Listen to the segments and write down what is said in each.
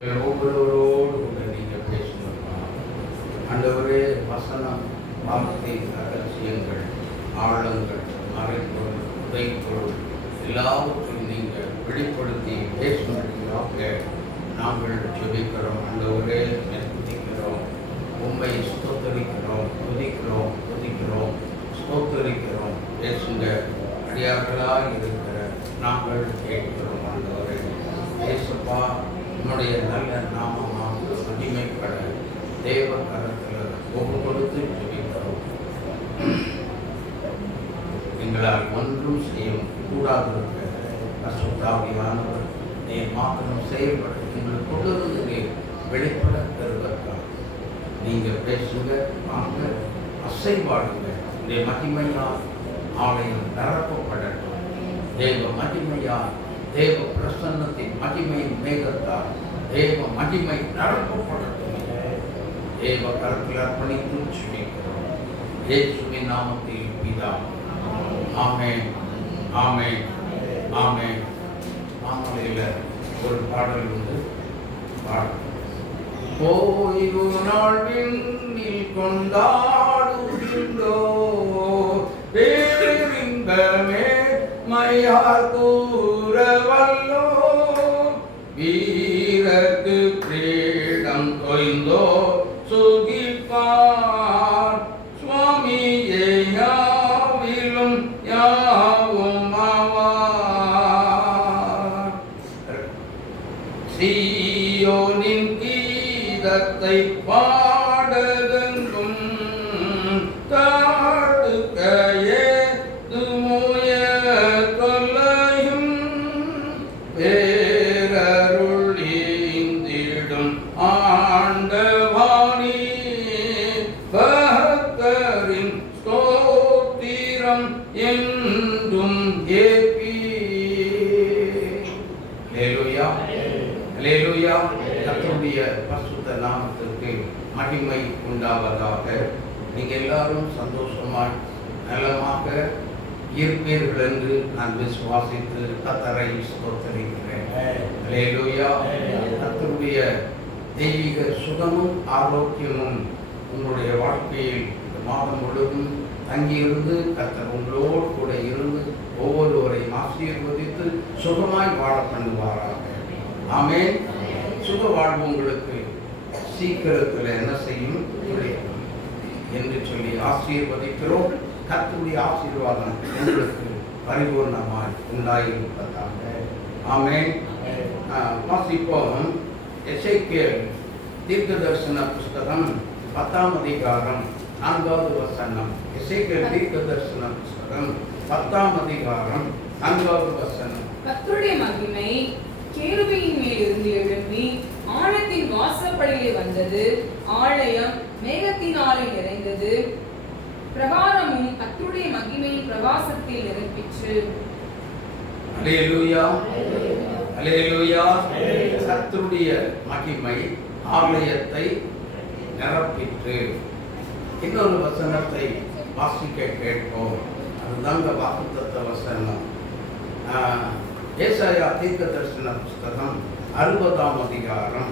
ஒவ்வொருவரோடு கூட நீங்கள் பேசணுமா? ஆண்டவரே, வசனம், வார்த்தை, ரகசியங்கள், ஆழங்கள், மறைப்பொருள், உதைப்பொருள் எல்லாவற்றையும் நீங்கள் வெளிப்படுத்தி பேசும்படியாக நாங்கள் ஜெபிக்கிறோம். ஆண்டவரே, துதிக்கிறோம், உம்மை ஸ்தோத்தரிக்கிறோம், துதிக்கிறோம், ஸ்தோத்தரிக்கிறோம். பேசுங்க, அடியார்களாக இருக்கிற நாங்கள் கேட்கிறோம். ஆண்டவரே பேசுப்பா, உன்னுடைய நல்ல நாமமாக மகிமைப்பட தேவ கரத்தில் ஒப்பு கொடுத்து ஜெபிக்கிறோம். எங்களால் ஒன்றும் செய்ய கூடாது. பரிசுத்தாவியானவர் நீ மாத்திரம் செயல்பட எங்களுக்கு கொண்டிருந்து நீர் வெளிப்பட தருவதற்காக நீங்கள் பேசுங்க, வாங்க, அசைவாடுங்க. இந்த மகிமையால் ஆலயம் நிரப்பப்படட்டும். தேவ மகிமையால், தேவ பிரசன்னத்தின் மகிமையின் மேகத்தால் தேவ மகிமை நிரப்பப்படட்டும். தேவ கருத்தில் அர்ப்பணித்து ஜெபிக்கிறோம். இயேசுவின் நாமத்தில் பிதாவே. ஆமென், ஆமென், ஆமென். ஆமென்ல ஒரு பாடல் உண்டு. ஓய்வு நாள் விண்ணில் கொண்டாடுகின்றோ பேரின்பமே மையார் கூறவல்லோ வீரத்து கிரீடம் தொய்ந்தோ சுகிப்பார் சுவாமியே யாவிலும் யாவும் ஆவார். சீயோனின் கீதத்தை பாடதெங்கும் தாடுக்கையே துமுய கொல்லையும் பேரருளிந்திடும் ஆண்டவாணி பக்தரின் ஸ்தோத்திரம் என்றும் ஏற்பி. அல்லேலூயா, அல்லேலூயா. கர்த்தருடைய பரிசுத்த நாமத்திற்கு மகிமை உண்டாவதாக. நீங்கள் எல்லாரும் சந்தோஷமாய் நலமாக இருப்பீர்கள் என்று நான் விசுவாசித்து கர்த்தரை ஸ்தோத்திரிக்கிறேன். அல்லேலூயா. கர்த்தருடைய தெய்வீக சுகமும் ஆரோக்கியமும் உங்களுடைய வாழ்க்கையில் இந்த மாதம் முழுவதும் தங்கியிருந்து கர்த்தர் உங்களோடு கூட இருந்து ஒவ்வொருவரையும் ஆசீர்வதித்து சுகமாய் வாழ பண்ணுவாராக. ஆமென். சுக வாழ்வு உங்களுக்கு சீக்கிரத்தில் என்ன செய்யும் கிடைக்கும் என்று சொல்லி ஆசீர்வதிக்கிறோம். கர்த்தருடைய ஆசீர்வாதம் உங்களுக்கு பரிபூர்ணமாய் உண்டாயிருப்பதாக. ஆமென். வாசிப்போம். எசேக்கியேல் தீர்க்கதரிசன புஸ்தகம் 10ஆம் அதிகாரம் 4வது வசனம். எசேக்கியேல் தீர்க்கதரிசன புஸ்தகம் 10ஆம் அதிகாரம் 4வது வசனம். கர்த்தருடைய மகிமை கேருபீன் மேல் இருந்து எழும்பி ஆலயத்தின் வாசற்படியிலே வந்தது. ஆலயம் மேகத்தினாலே நிறைந்தது. பிரகாரமும் கர்த்தருடைய மகிமையின் பிரகாசத்தில் நிரப்பிற்று. அல்லேலூயா, அல்லேலூயா. கர்த்தருடைய மகிமை ஆலயத்தை நிரப்பிற்று. இன்னொரு வசனத்தை வாசிக்க கேட்போம். அதுதாங்க வாக்குத்தத்த வசனம். ஏசாயா தீர்க்கதரிசன புஸ்தகம் 60ஆம் அதிகாரம்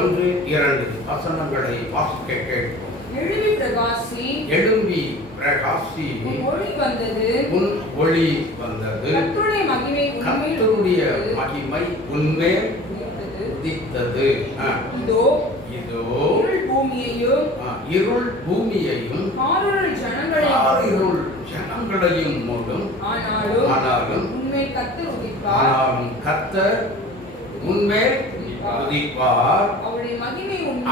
1-2 வசனங்களை வாசிக்க கேட்போம். எழும்பி பிரகாசி, எழும்பி பிரகாசி, உன் ஒளி வந்தது, உன் ஒளி வந்தது. கர்த்தருடைய மகிமை கர்த்தருடைய மகிமை உன்மேல் உதித்தது. இதோ இதோ இருள் பூமியையும் ஆருள் ஜனங்களையும் மூடும். ஆனாலும் உன்மேல் கர்த்தர் உதிப்பார். ஆனாலும் கர்த்தர் உன்மேல் உதிப்பார்.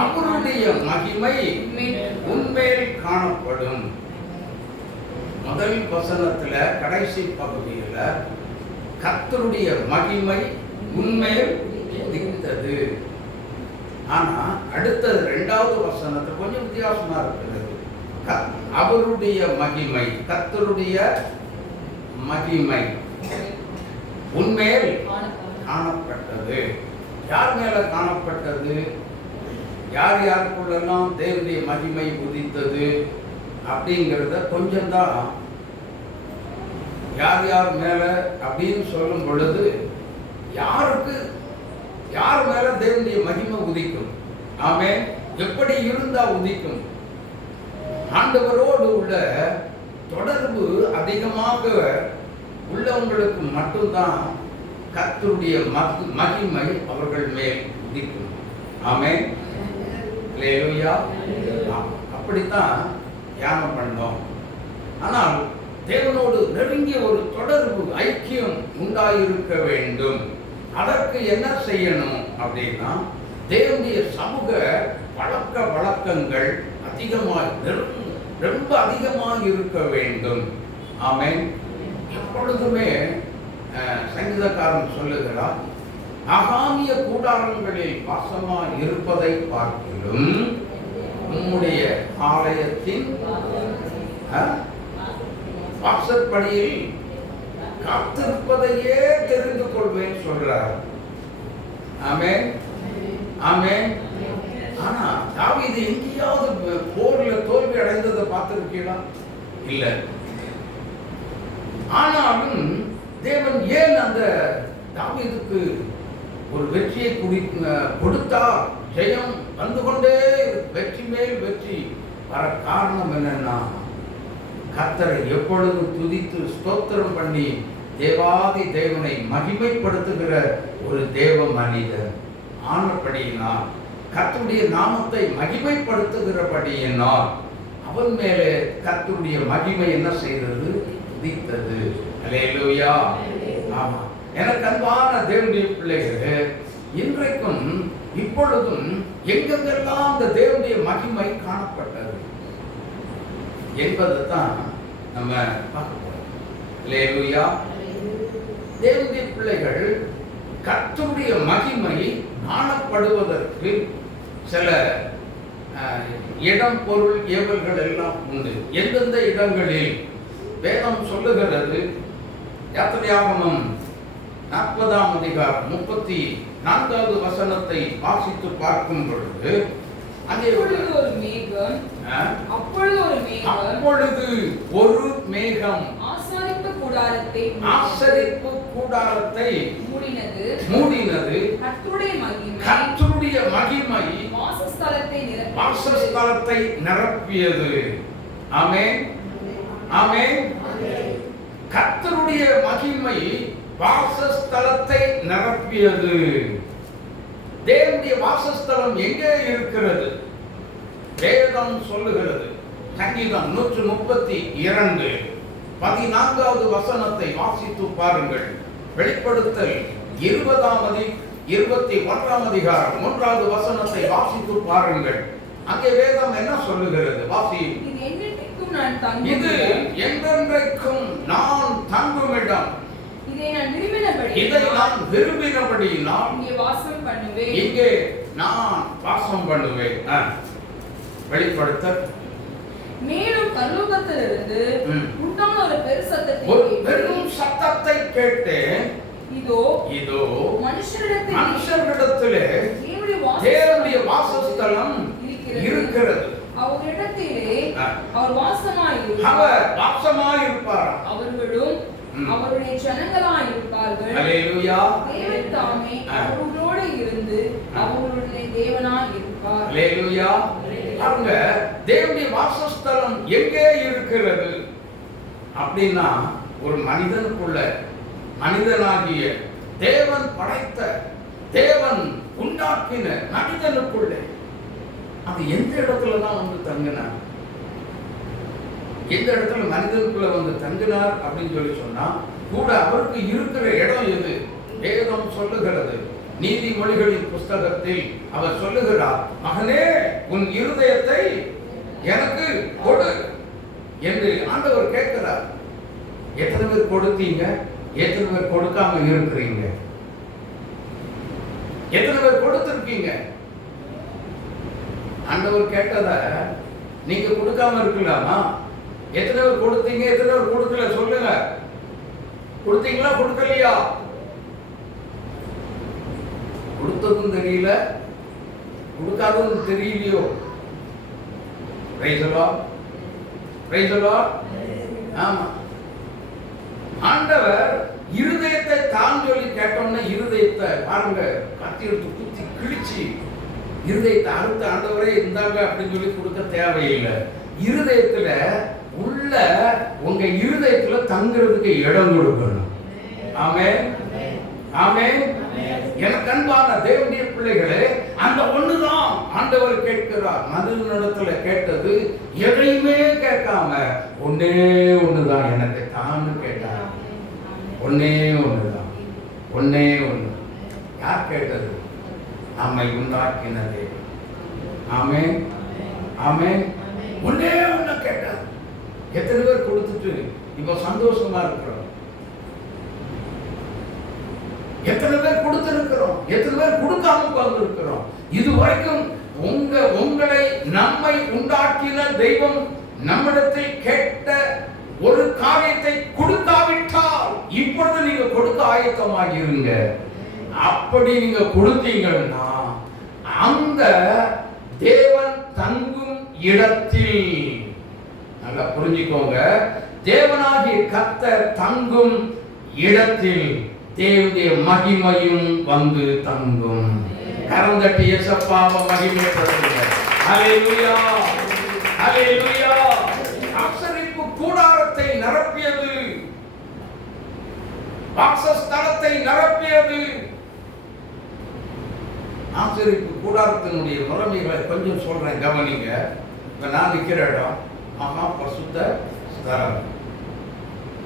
அவருடைய மகிமை உன்மேல் காணப்படும். முதல் வசனத்துல கடைசி பகுதியில கர்த்தருடைய மகிமை உன்மேல் உதித்தது. ஆனா அடுத்தது 2வது வசனத்துல கொஞ்சம் வித்தியாசமா இருக்கிறது. அவருடைய மகிமை, கர்த்தருடைய மகிமை உன்மேல் காணப்பட்டது. யார் மேல காணப்பட்டது? யார் யாருக்குள்ளெல்லாம் தேவனுடைய மகிமை உதித்தது அப்படிங்கிறத கொஞ்சம் தான் யார் யார் மேல அப்படின்னு சொல்லும் பொழுது யாருக்கு யார் மேல தேவனுடைய மகிமை உதிக்கும்? ஆமென். எப்படி இருந்தா உதிக்கும்? ஆண்டவரோடு உள்ள தொடர்பு அதிகமாக உள்ளவங்களுக்கு மட்டும்தான் கர்த்தருடைய மகிமை அவர்கள் மேல் உதிக்கும். ஆமென். அல்லேலூயா. அப்படித்தான் தியானம் பண்ணோம். ஆனால் தேவனோடு நெருங்கிய ஒரு தொடர்பு ஐக்கியம் உண்டாயிருக்க வேண்டும். அதற்கு என்ன செய்யணும் அப்படின்னா, தேவனுடைய சமூக பழக்க வழக்கங்கள் ரொம்ப அதிகமாக இருக்க வேண்டும். ஆமென். எப்பொழுதுமே சங்கீதக்காரன் சொல்லுகிறார், ஆகாமிய கூடாரங்களில் வாசமாக இருப்பதை பார்க்கிலும் உம்முடைய ஆலயத்தின் வாசற்படியில் காத்திருப்பதையே தெரிந்து கொள்வேன் சொல்றார். ஆமென். ஆமென். ஆனா தாவீது எங்கேயாவது போர்ல தோல்வி அடைந்ததை பார்த்திருக்கீங்களா? இல்ல. ஆனாலும் தேவன் ஏன் அந்த தாவீதுக்கு ஒரு வெற்றியை கொடுத்தார்? ஜெயம் வந்து கொண்டே வெற்றி மேல் வெற்றி வர காரணம் என்னன்னா, கர்த்தரை எப்பொழுதும் துதித்து ஸ்தோத்திரம் பண்ணி தேவாதி தேவனை மகிமைப்படுத்துகிற ஒரு தேவ மனிதர் ஆனபடியினால், கர்த்தருடைய நாமத்தை மகிமைப்படுத்துகிறபடியினால் அவன் மேலே கர்த்தருடைய மகிமை என்ன செய்தது? உதித்தது. அல்லேலூயா. ஆமா. எனக்கு அன்பான தேவனுடைய பிள்ளைகளே, இன்றைக்கும் இப்பொழுதும் எங்கெங்கெல்லாம் அந்த தேவனுடைய மகிமை காணப்பட்டது என்பதை தான் நம்ம பார்க்க போறோம். அல்லேலூயா. தேவனுடைய பிள்ளைகள் கர்த்தருடைய மகிமை காணப்படுவதற்கு சில இடம் பொருள் ஏவல்கள் எல்லாம் உண்டு. எந்தெந்த இடங்களில் வேதம் சொல்லுகிறது? யாத்திரையாகமம் 40ஆம் அதிகாரம் 34வது வசனத்தை வாசித்து பார்க்கும் பொழுது, அப்பொழுது ஒரு மேகம் ஆசரிப்பு கூடாரத்தை மூடினது. கர்த்தருடைய மகிமை வாசஸ்தலத்தை நிரப்பியது. ஆமென். ஆமென். கர்த்தருடைய மகிமை வாசஸ்தலத்தை நிரப்பியது. தேவனுடைய வாசஸ்தலம் எங்கே இருக்கிறது? வேதம் சொல்லுகிறது. சங்கீதம் 132 14வது வசனத்தை வாசித்து பாருங்கள். வெளிப்படுத்தல் 21ஆம் அதிகாரம் 1வது வசனத்தை வாசித்து பாருங்கள். அங்கே வேதம் என்ன சொல்லுகிறது? வாசி. இது என்றென்றைக்கும் நான் தங்குமிடம். இதை நான் விரும்பினபடியினால் இங்கே நான் வாசம் பண்ணுவேன். வெளிப்படுத்தல் மேலும் பரலோகத்திலிருந்து உண்டான ஒரு பெரும் சத்தத்தை கேட்டேன். இதோ மனுஷரிடத்திலே தேவனுடைய வாசஸ்தலம் இருக்கிறது. அவரிடத்திலே அவர் வாசமாயிருப்பார். அவர்களும் அவருடைய ஜனங்களாய் இருப்பார்கள். அல்லேலூயா. தேவன் தாமே அவர்களோடு இருந்து அவர்களுடைய தேவனாய் இருப்பார். அல்லேலூயா. அவங்க தேவனுடைய வாசஸ்தலம் எங்கே இருக்கிறது அப்படின்னா, ஒரு மனிதனுக்குள்ள, மனிதனாகிய தேவன் படைத்த, தேவன் உண்டாக்கின மனிதனுக்குள்ள அது எந்த இடத்துல தான் வந்து தங்கினார்? எந்த இடத்துல மனிதனுக்குள்ள வந்து தங்கினார் அப்படின்னு சொல்லி சொன்னா கூட அவருக்கு இருக்கிற இடம் எது? வேதம் சொல்லுகிறது. நீதிமொழிகளின் புஸ்தகத்தில் அவர் சொல்லுகிறார், மகனே உன் இருதயத்தை எனக்கு கொடு என்று ஆண்டவர் கேட்கிறார். எத்தனை பேர் கொடுத்தீங்க? எத்தனை பேர் கொடுக்காம இருக்கிறீங்க? எத்தனை பேர் கொடுத்திருக்கீங்க? ஆண்டவர் கேட்டத நீங்க கொடுக்காம இருக்கலாமா? எத்தனை பேர் கொடுத்தீங்க? எத்தனை பேர் கொடுக்கல? சொல்லுங்க. கொடுத்தீங்களா? கொடுக்கலையா? கொடுத்ததும் தெரியல, கொடுக்காததும் தெரியலையோ? Praise the Lord. Praise the Lord. ஆமா. ஆண்டவர் இருதயத்தை தான் சொல்லி கேட்டோம்னா இருதயத்தை பாருங்க கத்தி எடுத்து குத்தி கிழிச்சு இருதயத்தை அறுத்த ஆண்டவரே இருந்தாங்க அப்படின்னு சொல்லி கொடுக்க தேவையில்லை. இருதயத்துல உள்ள உங்க இருதயத்துல தங்குறதுக்கு இடம் கொடுக்கணும். ஆமென், ஆமென். எனக்கு அன்பான தேவனுடைய பிள்ளைகளே, அந்த ஒண்ணுதான் ஆண்டவர் கேட்கிறார். மனிதனிடத்துல கேட்டது எதையுமே கேட்காம ஒன்னே ஒண்ணுதான் எனக்கு தான் கேட்டார். ஒன்னே ஒண்ணுதான், ஒன்னே ஒண்ணு. யார் கேட்டது? நம்மை உண்டாக்கினதே. ஆமென், ஆமென். ஒன்னே ஒண்ணு கேட்டார். எத்தனை பேர் கொடுத்துட்டு இப்ப சந்தோஷமா இருக்கிறோம்? எத்தனை பேர் கொடுத்திருக்கிறோம்? எத்தனை பேர் கொடுக்காம உட்கார்ந்திருக்கிறோம்? இதுவரைக்கும் உங்களை நம்மை உண்டாக்கின தெய்வம் நம்மிடத்தில் கேட்ட ஒரு காரியத்தை கொடுக்காவிட்டால் இப்பொழுது நீங்க கொடுக்க ஆயத்தமாகி இருங்க. அப்படி நீங்க கொடுத்தீங்கன்னா அந்த தேவன் தங்கும் இடத்தில், நல்லா புரிஞ்சுக்கோங்க, தேவனாகிய கர்த்தர் தங்கும் இடத்தில் தேவனுடைய மகிமையும் வந்து தங்கும். கரந்தட்டி இயேசுவாவை மகிமைப்படுத்துங்க. ஹல்லேலூயா, ஹல்லேலூயா. ஆசரிப்பு கூடாரத்தை நிரப்பியது, வாசஸ்தலத்தை நிரப்பியது. ஆசரிப்பு கூடாரத்தினுடைய முறைமைகளை கொஞ்சம் சொல்றேன், கவனிங்க. இப்ப நான் நிற்கிற இடம் மகா பரிசுத்த ஸ்தலம்.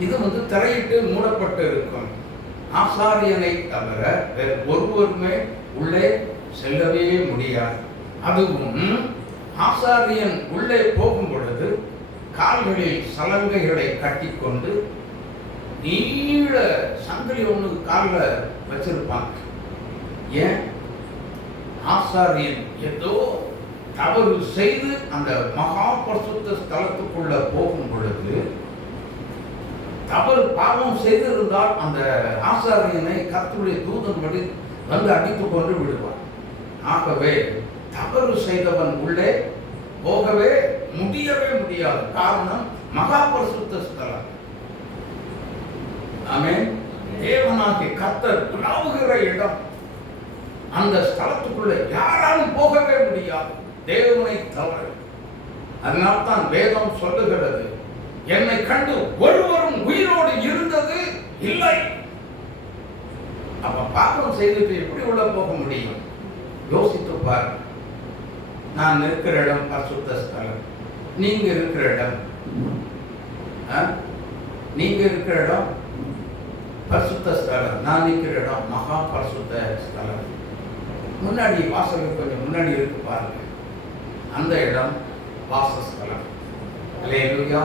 இது திரையிட்டு மூடப்பட்டு இருக்கும். ஆசாரியனை தவிர வேறு ஒருவருமே உள்ளே செல்லவே முடியாது. அதுவும் ஆசாரியன் உள்ளே போகும் பொழுது கால்களில் சலங்கைகளை கட்டிக்கொண்டு நீள சங்கிலி ஒன்று காலில் வச்சிருப்பாங்க. ஏன்? ஆசாரியன் ஏதோ தவறு செய்து அந்த மகா பரிசுத்த ஸ்தலத்துக்குள்ள போகும் பொழுது தவறு பாவம் செய்திருந்தால் அந்த ஆசாரியனை கர்த்தருடைய தூதன் வந்து அடித்துக் கொண்டு விடுவார். ஆகவே தவறு செய்தவன் உள்ளே போகவே முடியவே முடியாது. காரணம் மகா பரிசுத்த ஸ்தலம். ஆமென். தேவனாகிய கர்த்தர் உலாவுகிற இடம். அந்த ஸ்தலத்துக்குள்ள யாராலும் போகவே முடியாது தேவனை தவிர. அதனால்தான் வேதம் சொல்லுகிறது, என்னை கண்டு ஒருவரும் உயிரோடு இருந்தது இல்லை. அப்ப பாவம் செய்துட்டு எப்படி உள்ள போக முடியும்? யோசித்து பாரு. நான் இருக்கிற இடம் பரிசுத்த ஸ்தலம், நீங்க இருக்கிற இடம் நீங்க இருக்கிற இடம் பரிசுத்த ஸ்தலம், நான் இருக்கிற இடம் மகா பரிசுத்த ஸ்தலம். முன்னாடி வாசலுக்கு கொஞ்சம் முன்னாடி இருக்கு பாருங்க, அந்த இடம் வாசஸ்தலம். அல்லேலூயா,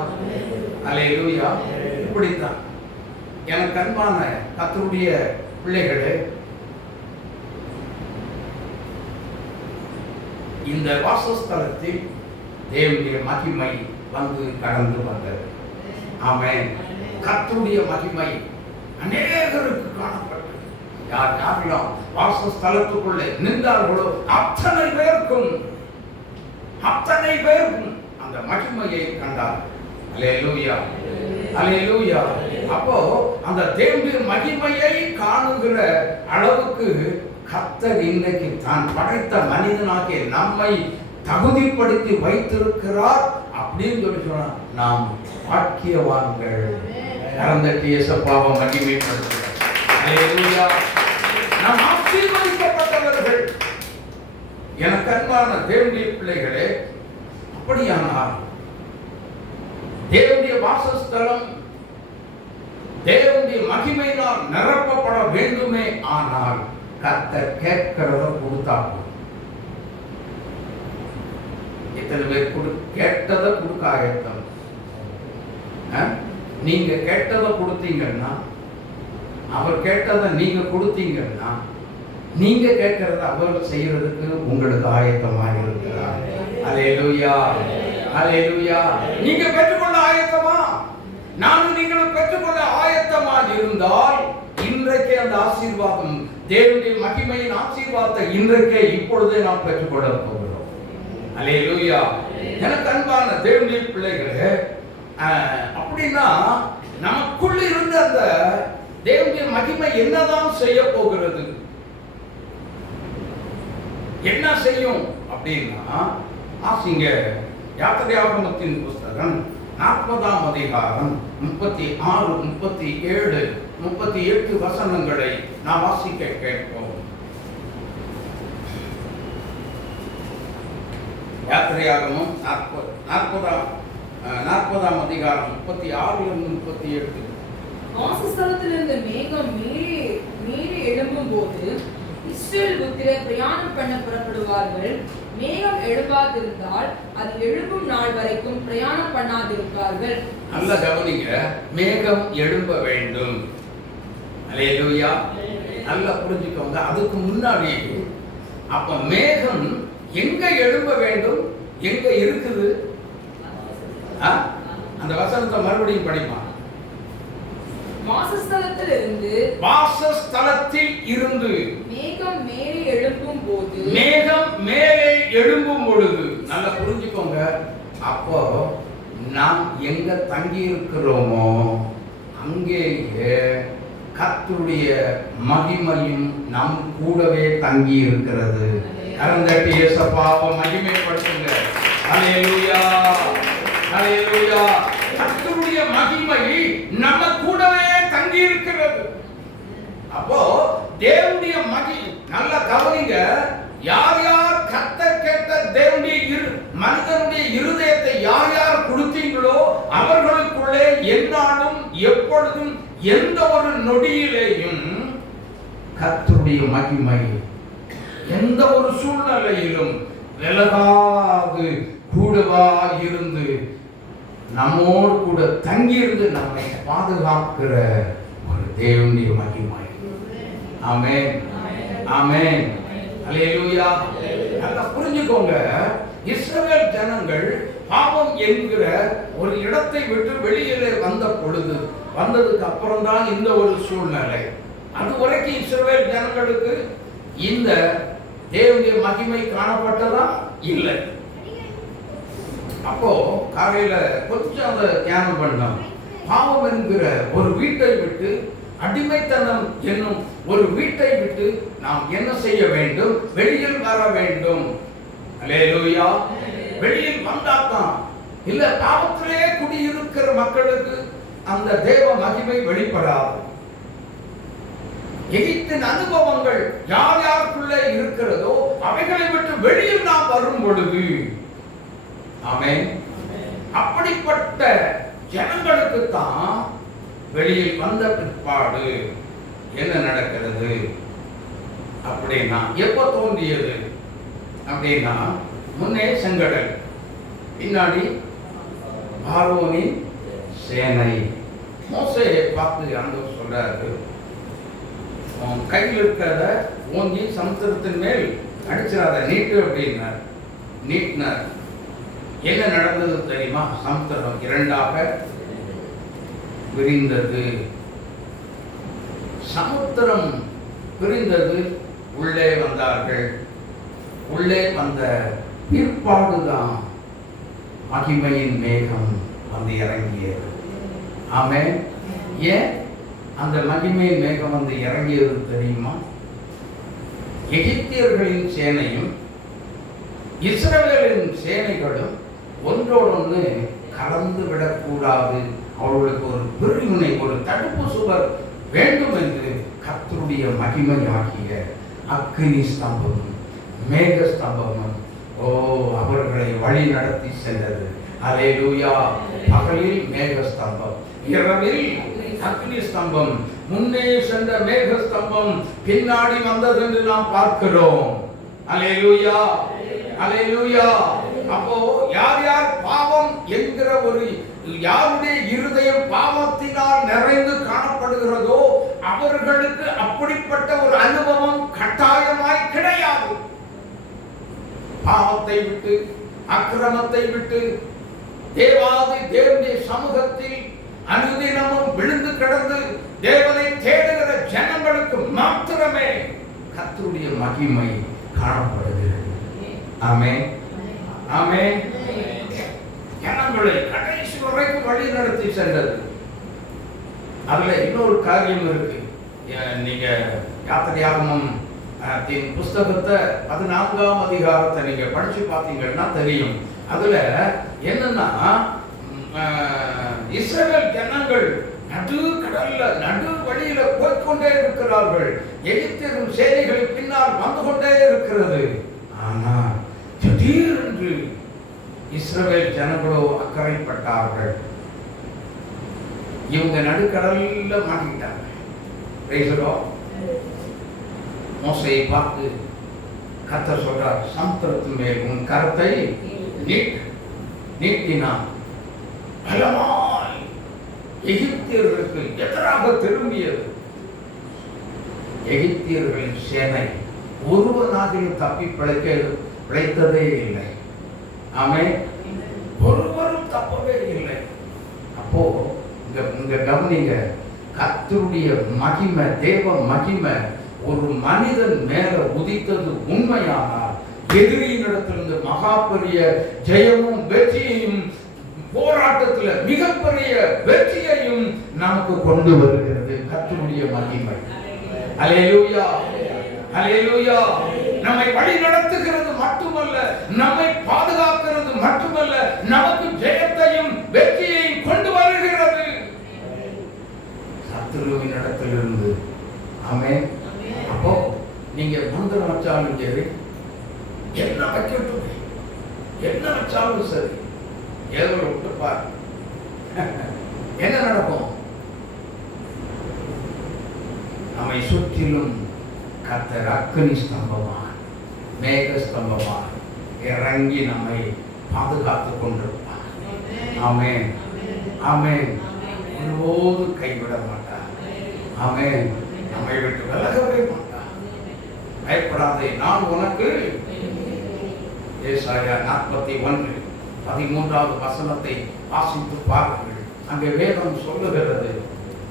அல்லேலூயா. இப்படித்தான் எனக்கு அன்பான கர்த்தருடைய பிள்ளைகளே, இந்த வாசஸ்தலத்தில் தேவனுடைய மகிமை வந்து கடந்து வந்தது. ஆமென். கர்த்தருடைய மகிமை அநேகருக்கு காணப்பட்டது. யார் யாரெல்லாம் வாசஸ்தலத்துக்குள்ளே நின்றார்களோ அத்தனை பேருக்கும் அந்த மகிமையை கண்டார். அல்லேலூயா, அல்லேலூயா. அப்போ அந்த தேவனுடைய மகிமையை காணுகிற அளவுக்கு கர்த்தர் இன்றைக்கு தான் படைத்த மனிதனாகிய நம்மை தகுதிப்படுத்தி வைத்திருக்கிறார் அப்படின்னு சொல்லி சொன்னா நாம் பாக்கியவான்கள். கரந்தட்டி இயேசுவாவை மகிமைப்படுத்துகிறார். அல்லேலூயா. நாம் ஆசீர்வதிக்கப்பட்டவர்கள். எனக்கு அன்பான தேவனுடைய பிள்ளைகளே, அப்படியானால் தேவனுடைய வாசஸ்தலம் தேவனுடைய மகிமையினால் நிரப்பப்பட வேண்டுமே. ஆனால் கர்த்தர் கேட்கிறத கொடுத்தா எத்தனை பேர் கேட்டதை கொடுக்க ஆயத்தம்? நீங்க கேட்டதை கொடுத்தீங்கன்னா, அவர் கேட்டதை நீங்க கொடுத்தீங்கன்னா, நீங்க கேட்கறத அவர் செய்யறதுக்கு உங்களுக்கு ஆயத்தமாக இருக்கிறார். அல்லேலூயா, அல்லேலூயா. நீங்க பெற்றுக்கொள்ள ஆயத்தமா? நானும் நீங்களும் பெற்றுக்கொள்ள ஆயத்தமாக இருந்தால் இன்றைக்கே அந்த ஆசீர்வாதம், தேவனுடைய மகிமையின் ஆசீர்வாதத்தை இன்றைக்கே இப்பொழுதே நாம் பெற்றுக்கொள்ள போகிறோம். அல்லேலூயா. எனக்கு அன்பான தேவனுடைய பிள்ளைகளே, அப்படின்னா நமக்குள்ள இருந்த அந்த தேவனுடைய மகிமை என்னதான் செய்ய போகிறது? என்ன செய்யும் அப்படின்னா, ஆசிங்க யாத்திரையாகமத்தின் புஸ்தகம் 40ஆம் அதிகாரம் 36, 37, 38 வசனங்களை நாம் வாசிக்க கேட்போம். யாத்திரையாகமம் 40ஆம் அதிகாரம் 36 38. வாசஸ்தலத்திலிருந்து மேகம் மீறி எழும்பும் போது இஸ்ரவேல் புத்திரர் பிரயாணம் பண்ண புறப்படுவார்கள். மேகம் எழும்பாதிருந்தால் அது எழும்பும் நாள் வரைக்கும் பிரயாணம் பண்ணாதிருப்பார்கள். நல்ல கவனிங்க, மேகம் எழும்ப வேண்டும். அல்லேலூயா. நல்லா புரிஞ்சுக்கோங்க. அதுக்கு முன்னாடி அப்ப மேகம் எங்க எழும்ப வேண்டும்? எங்க இருக்குது? அந்த வசனத்தை மறுபடியும் படிப்பான். வாசஸ்தலத்தில் இருந்து மேகம் மேலே எழும்பும் போது, மேகம் மேலே எழும்பும் பொழுது, நல்லா புரிஞ்சுக்கோங்க. அப்போ நாம் எங்க தங்கி இருக்கிறோமோ அங்கேயே கர்த்தருடைய மகிமையும் நம் கூடவே தங்கி இருக்கிறது. கரந்தட்டி இயேசுவை மகிமைப்படுத்துங்க. ஹல்லேலூயா, ஹல்லேலூயா. கர்த்தருடைய மகிமை நம்ம கூடவே தங்கி இருக்கிறது. அப்போ தேவனுடைய மகிமை நல்லா கவனிங்க. யார் யார் கர்த்தர் கேட்ட தேவனுடைய மனிதனுடைய இருதயத்தை யார் யார் கொடுத்தீங்களோ அவர்களுக்குள்ளே எந்நாளும் எப்பொழுதும் எந்த ஒரு நொடியிலேயும் கர்த்தருடைய மகிமை எந்த ஒரு சூழ்நிலையிலும் விலகாது கூடவா இருந்து நம்மோடு கூட தங்கி இருந்து நம்மை பாதுகாக்கிற ஒரு தேவனுடைய மகிமை. ஆமென், ஆமென், அல்லேலூயா. நல்லா புரிஞ்சுக்கோங்க. இஸ்ரவேல் ஜனங்கள் பாவம் என்கிற ஒரு இடத்தை விட்டு வெளியிலே வந்ததுக்கு அப்புறம் தான் இந்த ஒரு சூழ்நிலை. அது வரைக்கும் இஸ்ரவேல் ஜனங்களுக்கு இந்த தேவனுடைய மகிமை காணப்பட்டதா? இல்லை. அப்போ காலையில கொஞ்சம் அதை தியானம் பண்ணோம். பாவம் என்கிற ஒரு வீட்டை விட்டு, அடிமைத்தனம் என்னும் ஒரு வீட்டை விட்டு நாம் என்ன செய்ய வேண்டும்? வெளியில் வர வேண்டும். அல்லேலூயா. வெளியில் வந்தாதான், இல்ல பாவத்திலே குடியிருக்கிற மக்களுக்கு அந்த தேவ மகிமை வெளிப்படாது. எகிப்தின் அனுபவங்கள் யார் யாருக்குள்ளே இருக்கிறதோ அவைகளை விட்டு வெளியில் நாம் வரும் பொழுது, ஆமென், அப்படிப்பட்ட ஜனங்களுக்கு தான் வெளியில் வந்த பிற்பாடு என்ன நடக்கிறது அப்படின்னா, எப்போ தோன்றியது அப்படின்னா, முன்னே செங்கடல், பின்னாடி பார்வோனின் சேனை. மோசேயை பார்த்து ஆண்டவர் சொல்றாரு, கையில் இருக்கிறத ஓங்கி சமுத்திரத்தின் மேல் அடிச்சிடாத, நீட்டு அப்படின்னார். நீட்டினார். என்ன நடந்தது தெரியுமா? சமுத்திரம் இரண்டாக விரிந்தது. சமுத்திரம் பிரிந்தது. உள்ளே வந்தார்கள். உள்ளே வந்த பிற்பாடுதான் மகிமையின் மேகம் வந்து இறங்கியது. ஆமென். ஏன் அந்த மகிமையின் மேகம் வந்து இறங்கியது தெரியுமா? எகிப்தியர்களின் சேனையும் இஸ்ரவேலின் சேனைகளும் ஒன்றோடொன்று கலந்து விடக்கூடாது. அவர்களுக்கு ஒரு பிரிவினை, ஒரு தடுப்பு சுவர் வேண்டும் என்று கர்த்தருடைய மகிமையாகிய அக்கினி ஸ்தம்பமும் மேக ஸ்தம்பமும் அவர்களை வழி நடத்தி சென்றது. அல்லேலூயா. பகலில் மேக ஸ்தம்பம், இரவில் அக்னி ஸ்தம்பம். முன்னே சென்ற மேக ஸ்தம்பம் பின்னாடி வந்தது என்று நாம் பார்க்கிறோம். அல்லேலூயா, அல்லேலூயா. அப்போ யார் யார் பாவம் என்கிற ஒரு, யாருடைய இருதயம் பாவத்தினால் நிறைந்து காணப்படுகிறதோ அவர்களுக்கு அப்படிப்பட்ட ஒரு அனுபவம் கட்டாயமாய் கிடையாது. பாவத்தை விட்டு, அக்கிரமத்தை விட்டு தேவாதி தேவனுடைய சமூகத்தில் அனுதினமும் விழுந்து கிடந்து தேவனை தேடுகிற ஜனங்களுக்கு மாத்திரமே கர்த்தருடைய மகிமை காணப்படுகிறது. ஆமென், ஆமென். ஜனங்களை கடைசி வரைக்கும் வழி நடத்தி சென்றது. அதுல இன்னொரு காரியம் இருக்கு. நீங்க யாத்திரையாகமம் புஸ்தகத்தை 14ஆம் அதிகாரத்தை நீங்க படிச்சு பார்த்தீங்கன்னா தெரியும். அதுல என்னன்னா இஸ்ரவேல் ஜனங்கள் நடு கடல்ல நடு வழியில போய்கொண்டே இருக்கிறார்கள். எகிப்தியரும் சேனைகள் பின்னால் வந்து கொண்டே இருக்கிறது. ஆனா திடீரென்று இஸ்ரவேல் ஜனங்களோ அக்கறைப்பட்டார்கள். இவங்க நடுக்கடல்ல மாட்டிக்கிட்டாங்க. மோசையை பார்த்து கர்த்தர் சொல்றார், சமுத்திரத்தின் மேல் உன் கரத்தை நீட்டினான். பலமாய் எகிப்தியர்களுக்கு எதிராக திரும்பியது. எகிப்தியர்களின் சேனை ஒருவனாகிலும் தப்பி பிழைத்ததே இல்லை. ஆமென். ஒருவரும் தப்பவே இல்லை. அப்போ இங்க கவனிங்க, கர்த்தருடைய மகிமை, தேவ மகிமை ஒரு மனிதன் மேல உதித்தது உண்மையானால் எதிரியினிடத்திலிருந்து மகா பெரிய ஜெயமும் வெற்றியையும், போராட்டத்துல மிகப்பெரிய வெற்றியையும் நமக்கு கொண்டு வருகிறது கர்த்தருடைய மகிமை. அல்லேலூயா, அல்லேலூயா. நம்மை வழி நடத்துகிறது மட்டுமல்ல, நம்மை பாதுகாக்கிறது மட்டுமல்ல, நமக்கு ஜெயத்தையும் வெற்றியையும் கொண்டு வருகிறது சத்துருவின் இடத்திலிருந்து. ஆமென். அப்போ நீங்க மந்திரம் வச்சாலும் சரி, என்ன வைக்கட்டும், என்ன வச்சாலும் சரி, ஏதோ விட்டு பாரு, என்ன நடக்கும்? நம்மை சுற்றிலும் கர்த்தர் அக்கினி ஸ்தம்பமான், மேக ஸ்தம்பமான் இறங்கி நம்மை பாதுகாத்துக் கொண்டிருப்பார். ஆமென், ஆமென். ஒருபோது கைவிட மாட்டார். ஆமென். நம்மை விட்டு விலகவே மாட்டார். பயப்படாதே, நான் உனக்கு. ஏசாயா 41:13 வசனத்தை வாசித்து பாருங்கள். அங்கே வேதம் சொல்லுகிறது,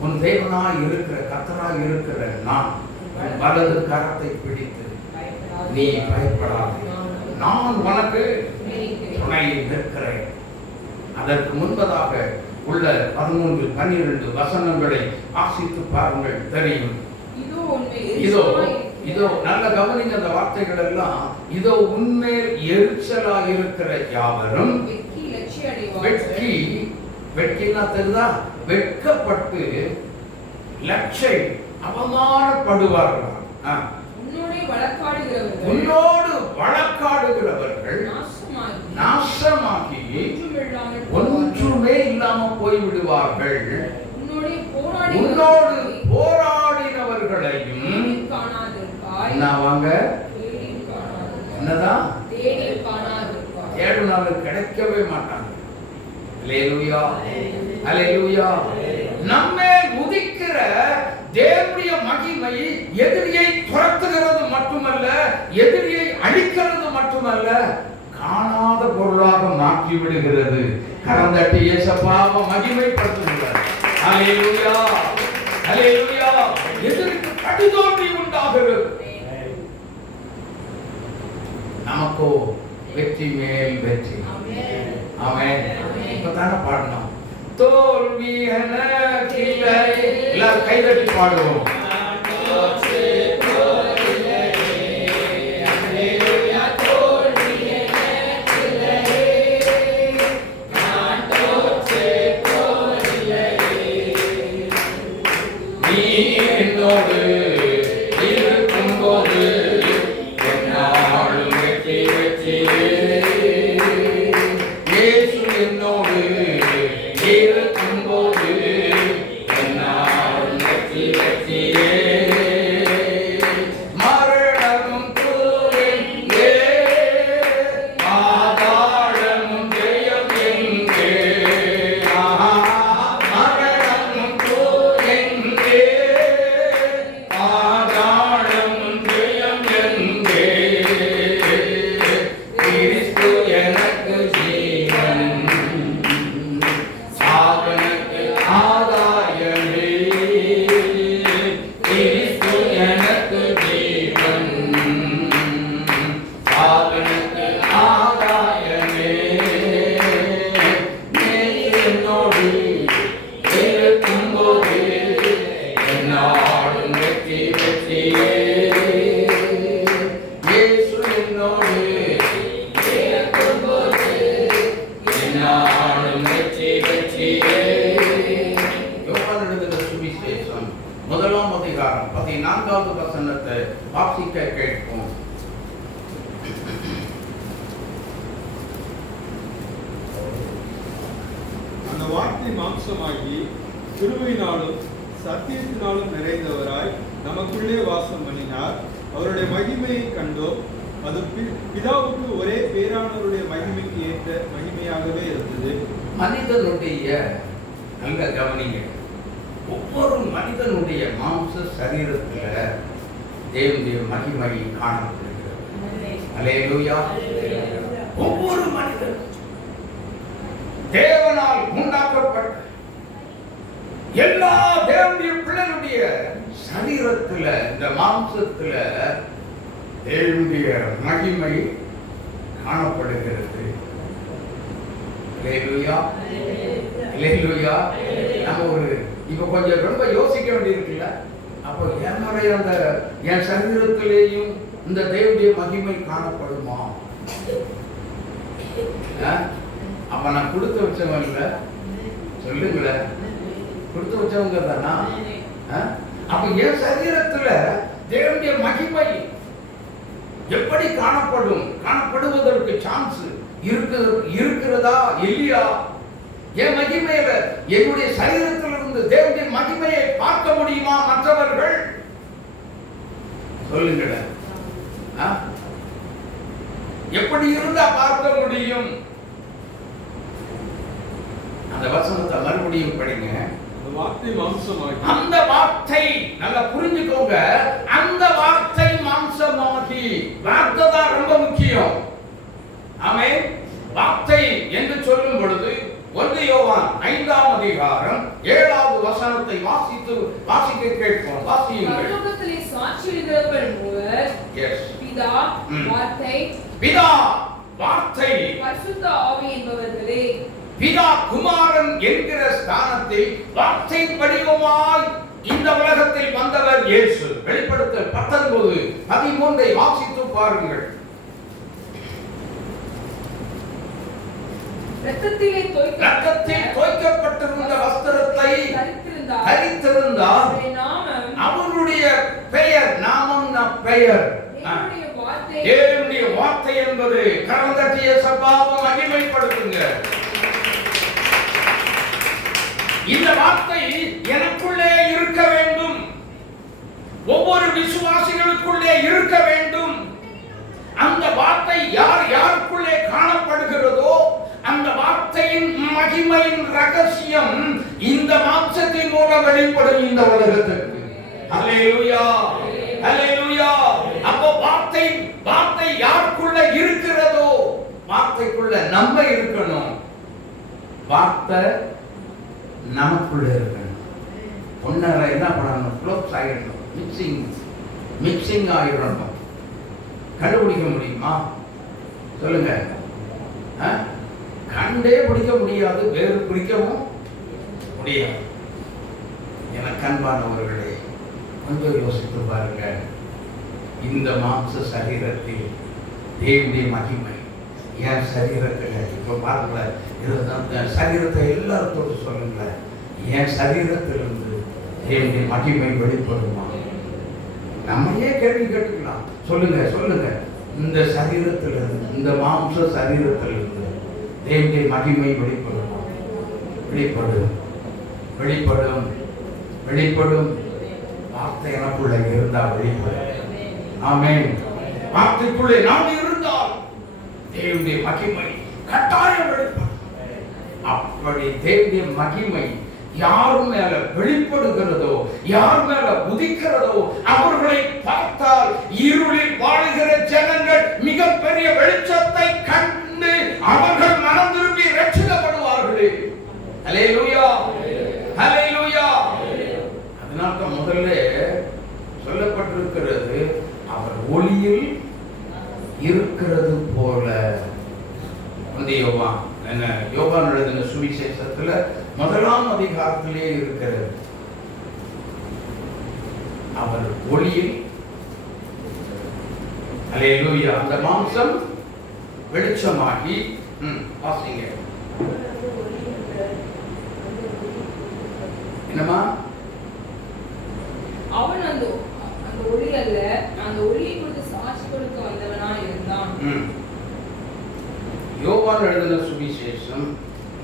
உன் தேவனாய் இருக்கிற கர்த்தராய் இருக்கிற நான் உன் வலது கரத்தை பிடித்து நீ பயப்படாதே, நான் உனக்கு துணை நிற்கிறேன். அதற்கு முன்பதாக உள்ள 13-12 வசனங்களை வாசித்து பாருங்கள், தெரியும். இதோ இதோ நல்ல கவனிங்க அந்த வார்த்தைகள் எல்லாம். இதோ உன்மேல் எரிச்சலா இருக்கிற யாவரும் வெட்கினா தெரியுதா, வெட்கப்பட்டு லட்சை அவமானப்படுவார்கள். உன்னோடு வழக்காடுகிறவர்கள் நாசமாகி ஒன்றுமே இல்லாம போய்விடுவார்கள். உன்னோடு போராடினவர்களையும் என்னதான் தேடினாலும் கிடைக்கவே மாட்டாங்க. அல்லேலூயா, அல்லேலூயா. நம்மேல் உதிக்கிற தேவனுடைய மகிமை எதிரியை துரத்துகிறது மட்டுமல்ல, எதிரியை அழிக்கிறது மட்டுமல்ல, காணாத பொருளாக மாற்றி விடுகிறது. கரந்தட்டி இயேசுவாவை மகிமைப்படுத்துகிறார். அல்லேலூயா, அல்லேலூயா. எதிரிக்கு கடுதோல்வி உண்டாகிறது, நமக்கோ வெற்றி மேல் வெற்றி. ஆமென். இப்பதானே பாடணும், தோல்வி எனக்கில்லை. எல்லாரும் கைதட்டி பாடுவோம். என்னோடு இருக்கும்போது என்னாலும் வெற்றி வெற்றியே. இயேசு என்னோடு இருக்கும்போது என்னாலும் வெற்றி வெற்றியே. மாம்சமாகி கிருபையினாலும் சத்தியத்தினாலும் நிறைந்தவராய் நமக்குள்ளே வாசம் பண்ணினார். அவருடைய மகிமையை கண்டோம். அது பிதாவுக்கு ஒரே பேரானவருடைய மகிமைக்கு ஏற்ற மகிமையாகவே இருந்தது. மனிதனுடைய நல்ல கவனிங்க, ஒவ்வொரு மனிதனுடைய மாம்ச சரீரத்துல தேவனுடைய மகிமை காணப்படுகிறது. அல்லேலூயா. ஒவ்வொரு மனிதன் தேவனால் உண்டாக்கப்பட்ட எல்லா தேவனுடைய பிள்ளைகளுடைய சரீரத்துல, இந்த மாம்சத்துல தேவனுடைய மகிமை காணப்படுகிறது. அல்லேலூயா. அல்லேலூயா. நம்ம ஒரு இப்ப கொஞ்சம் ரொம்ப யோசிக்க வேண்டியிருக்குல்ல. அப்போ என்னுடைய அந்த என் சரீரத்திலேயும் இந்த தேவனுடைய மகிமை காணப்படுமா? அப்ப நான் கொடுத்து வச்சவன் இல்ல, சொல்லுங்களேன், கொடுத்து வச்சவங்க தானா? அப்ப என் சரீரத்துல தேவனுடைய மகிமை எப்படி காணப்படும்? காணப்படுவதற்கு சான்ஸ் இருக்கிறதா இல்லையா? என் மகிமையில என்னுடைய சரீரத்திலிருந்து தேவனுடைய மகிமையை பார்க்க முடியுமா மற்றவர்கள்? சொல்லுங்களேன். எப்படி இருந்தா பார்க்க முடியும்? அந்த வசனத்தை மறுபடியும் படிங்க. அந்த வார்த்தை நல்லா புரிஞ்சுக்கோங்க. அந்த வார்த்தை மாம்சமாகி, வார்த்தை தான் ரொம்ப முக்கியம். ஆமென். வார்த்தை என்று சொல்லும் பொழுது 1 யோவான் 5ஆம் அதிகாரம் 7வது வசனத்தை வாசிக்க கேட்போம். வாசியுங்கள். பரலோகத்திலே சாட்சியிடுகிறவர்கள் மூவர் பிதா, வார்த்தை, பிதா, வார்த்தை, பரிசுத்த ஆவி என்பவர்களே. பிதா குமாரன் என்கிற ஸ்தானத்தில் வார்த்தை வடிவமாய் இந்த உலகத்தில் வந்தவர் இயேசு. வெளிப்படுத்தல் 19:13 வாசித்து பாருங்கள். இரத்தத்தில் தோய்க்கப்பட்டிருந்த வஸ்திரத்தை தரித்திருந்தார். அவருடைய பெயர், நாமம், பெயர், தேவனுடைய வார்த்தை என்பது கரந்தட்டிய சபாவை மகிமைப்படுத்துங்க. இந்த வார்த்தை எனக்குள்ளே இருக்க வேண்டும், ஒவ்வொரு விசுவாசிகளுக்குள்ளே இருக்க வேண்டும். அந்த வார்த்தை யாருக்குள்ளே காணப்படுகிறதோ அந்த வார்த்தையின் மகிமையின் ரகசியம் இந்த மாம்சத்தின் மூலம் வெளிப்படும் இந்த உலகத்திற்கு. அல்லேலூயா. அல்லேலூயா. அப்போ வார்த்தை யாருக்குள்ள இருக்கிறதோ வார்த்தைக்குள்ள நம்ம இருக்கணும். வார்த்தை நமக்குள்ள இருக்கணும். ஒன்னரை என்ன பண்ணணும்? க்ளோஸ் ஆகிடணும், மிக்சிங் ஆகிடணும். கண்டுபிடிக்க முடியுமா? சொல்லுங்க. கண்டே பிடிக்க முடியாது, வேறு பிடிக்கவும் முடியாது. எனக்கு அன்பானவர்களே, கொஞ்சம் யோசித்து பாருங்க. இந்த மாம்ச சரீரத்தில் தேவனுடைய மகிமை என் சரீரத்தில், இப்போ பாருங்கள, இதுதான் சரீரத்தை எல்லாத்தோடு சொல்லுங்க. என் சரீரத்திலிருந்து தேவனுடைய மகிமை வெளிப்படுமா? நம்மையே கேள்வி கேட்டுக்கலாம். சொல்லுங்க. இந்த சரீரத்திலிருந்து, இந்த மாம்ச சரீரத்திலிருந்து தேவனுடைய மகிமை வெளிப்படுமா? வெளிப்படும். வார்த்தை எனக்குள்ள இருந்தால் வெளிப்படும். ஆமென். வார்த்தைக்குள்ளே நாம் இருந்தால் தேவனுடைய மகிமை கட்டாயம் வெளிப்படும். அப்படி தேவனுடைய மகிமை யார் மேல வெளிப்படுகிறதோ, யார் மேல உதிக்கிறதோ அவர்களை பார்த்தால் இருளில் வாழுகிற ஜனங்கள் மிகப்பெரிய வெளிச்சத்தை கண்டு அவர்கள் மனம் திரும்பி ரட்சிக்கப்படுவார்களே. அல்லேலூயா. அல்லேலூயா. அதனால முதல்ல சொல்லப்பட்டிருக்கிறது, அவர் ஒளியில் இருக்கிறது போல. யோவான் எழுதின சுவிசேஷத்துல 1ஆம் அதிகாரத்திலே இருக்கிறது. அவர் ஒளியில். அல்லேலூயா. அந்த மாம்சம் வெளிச்சமாகி, வாசிங்க. என்னமா? அவன் அந்த ஒளி அல்ல, அந்த ஒளியை குறித்து சாட்சி கொடுக்க வந்தவனா இருந்தான். யோவான் எழுதின சுவிசேஷம்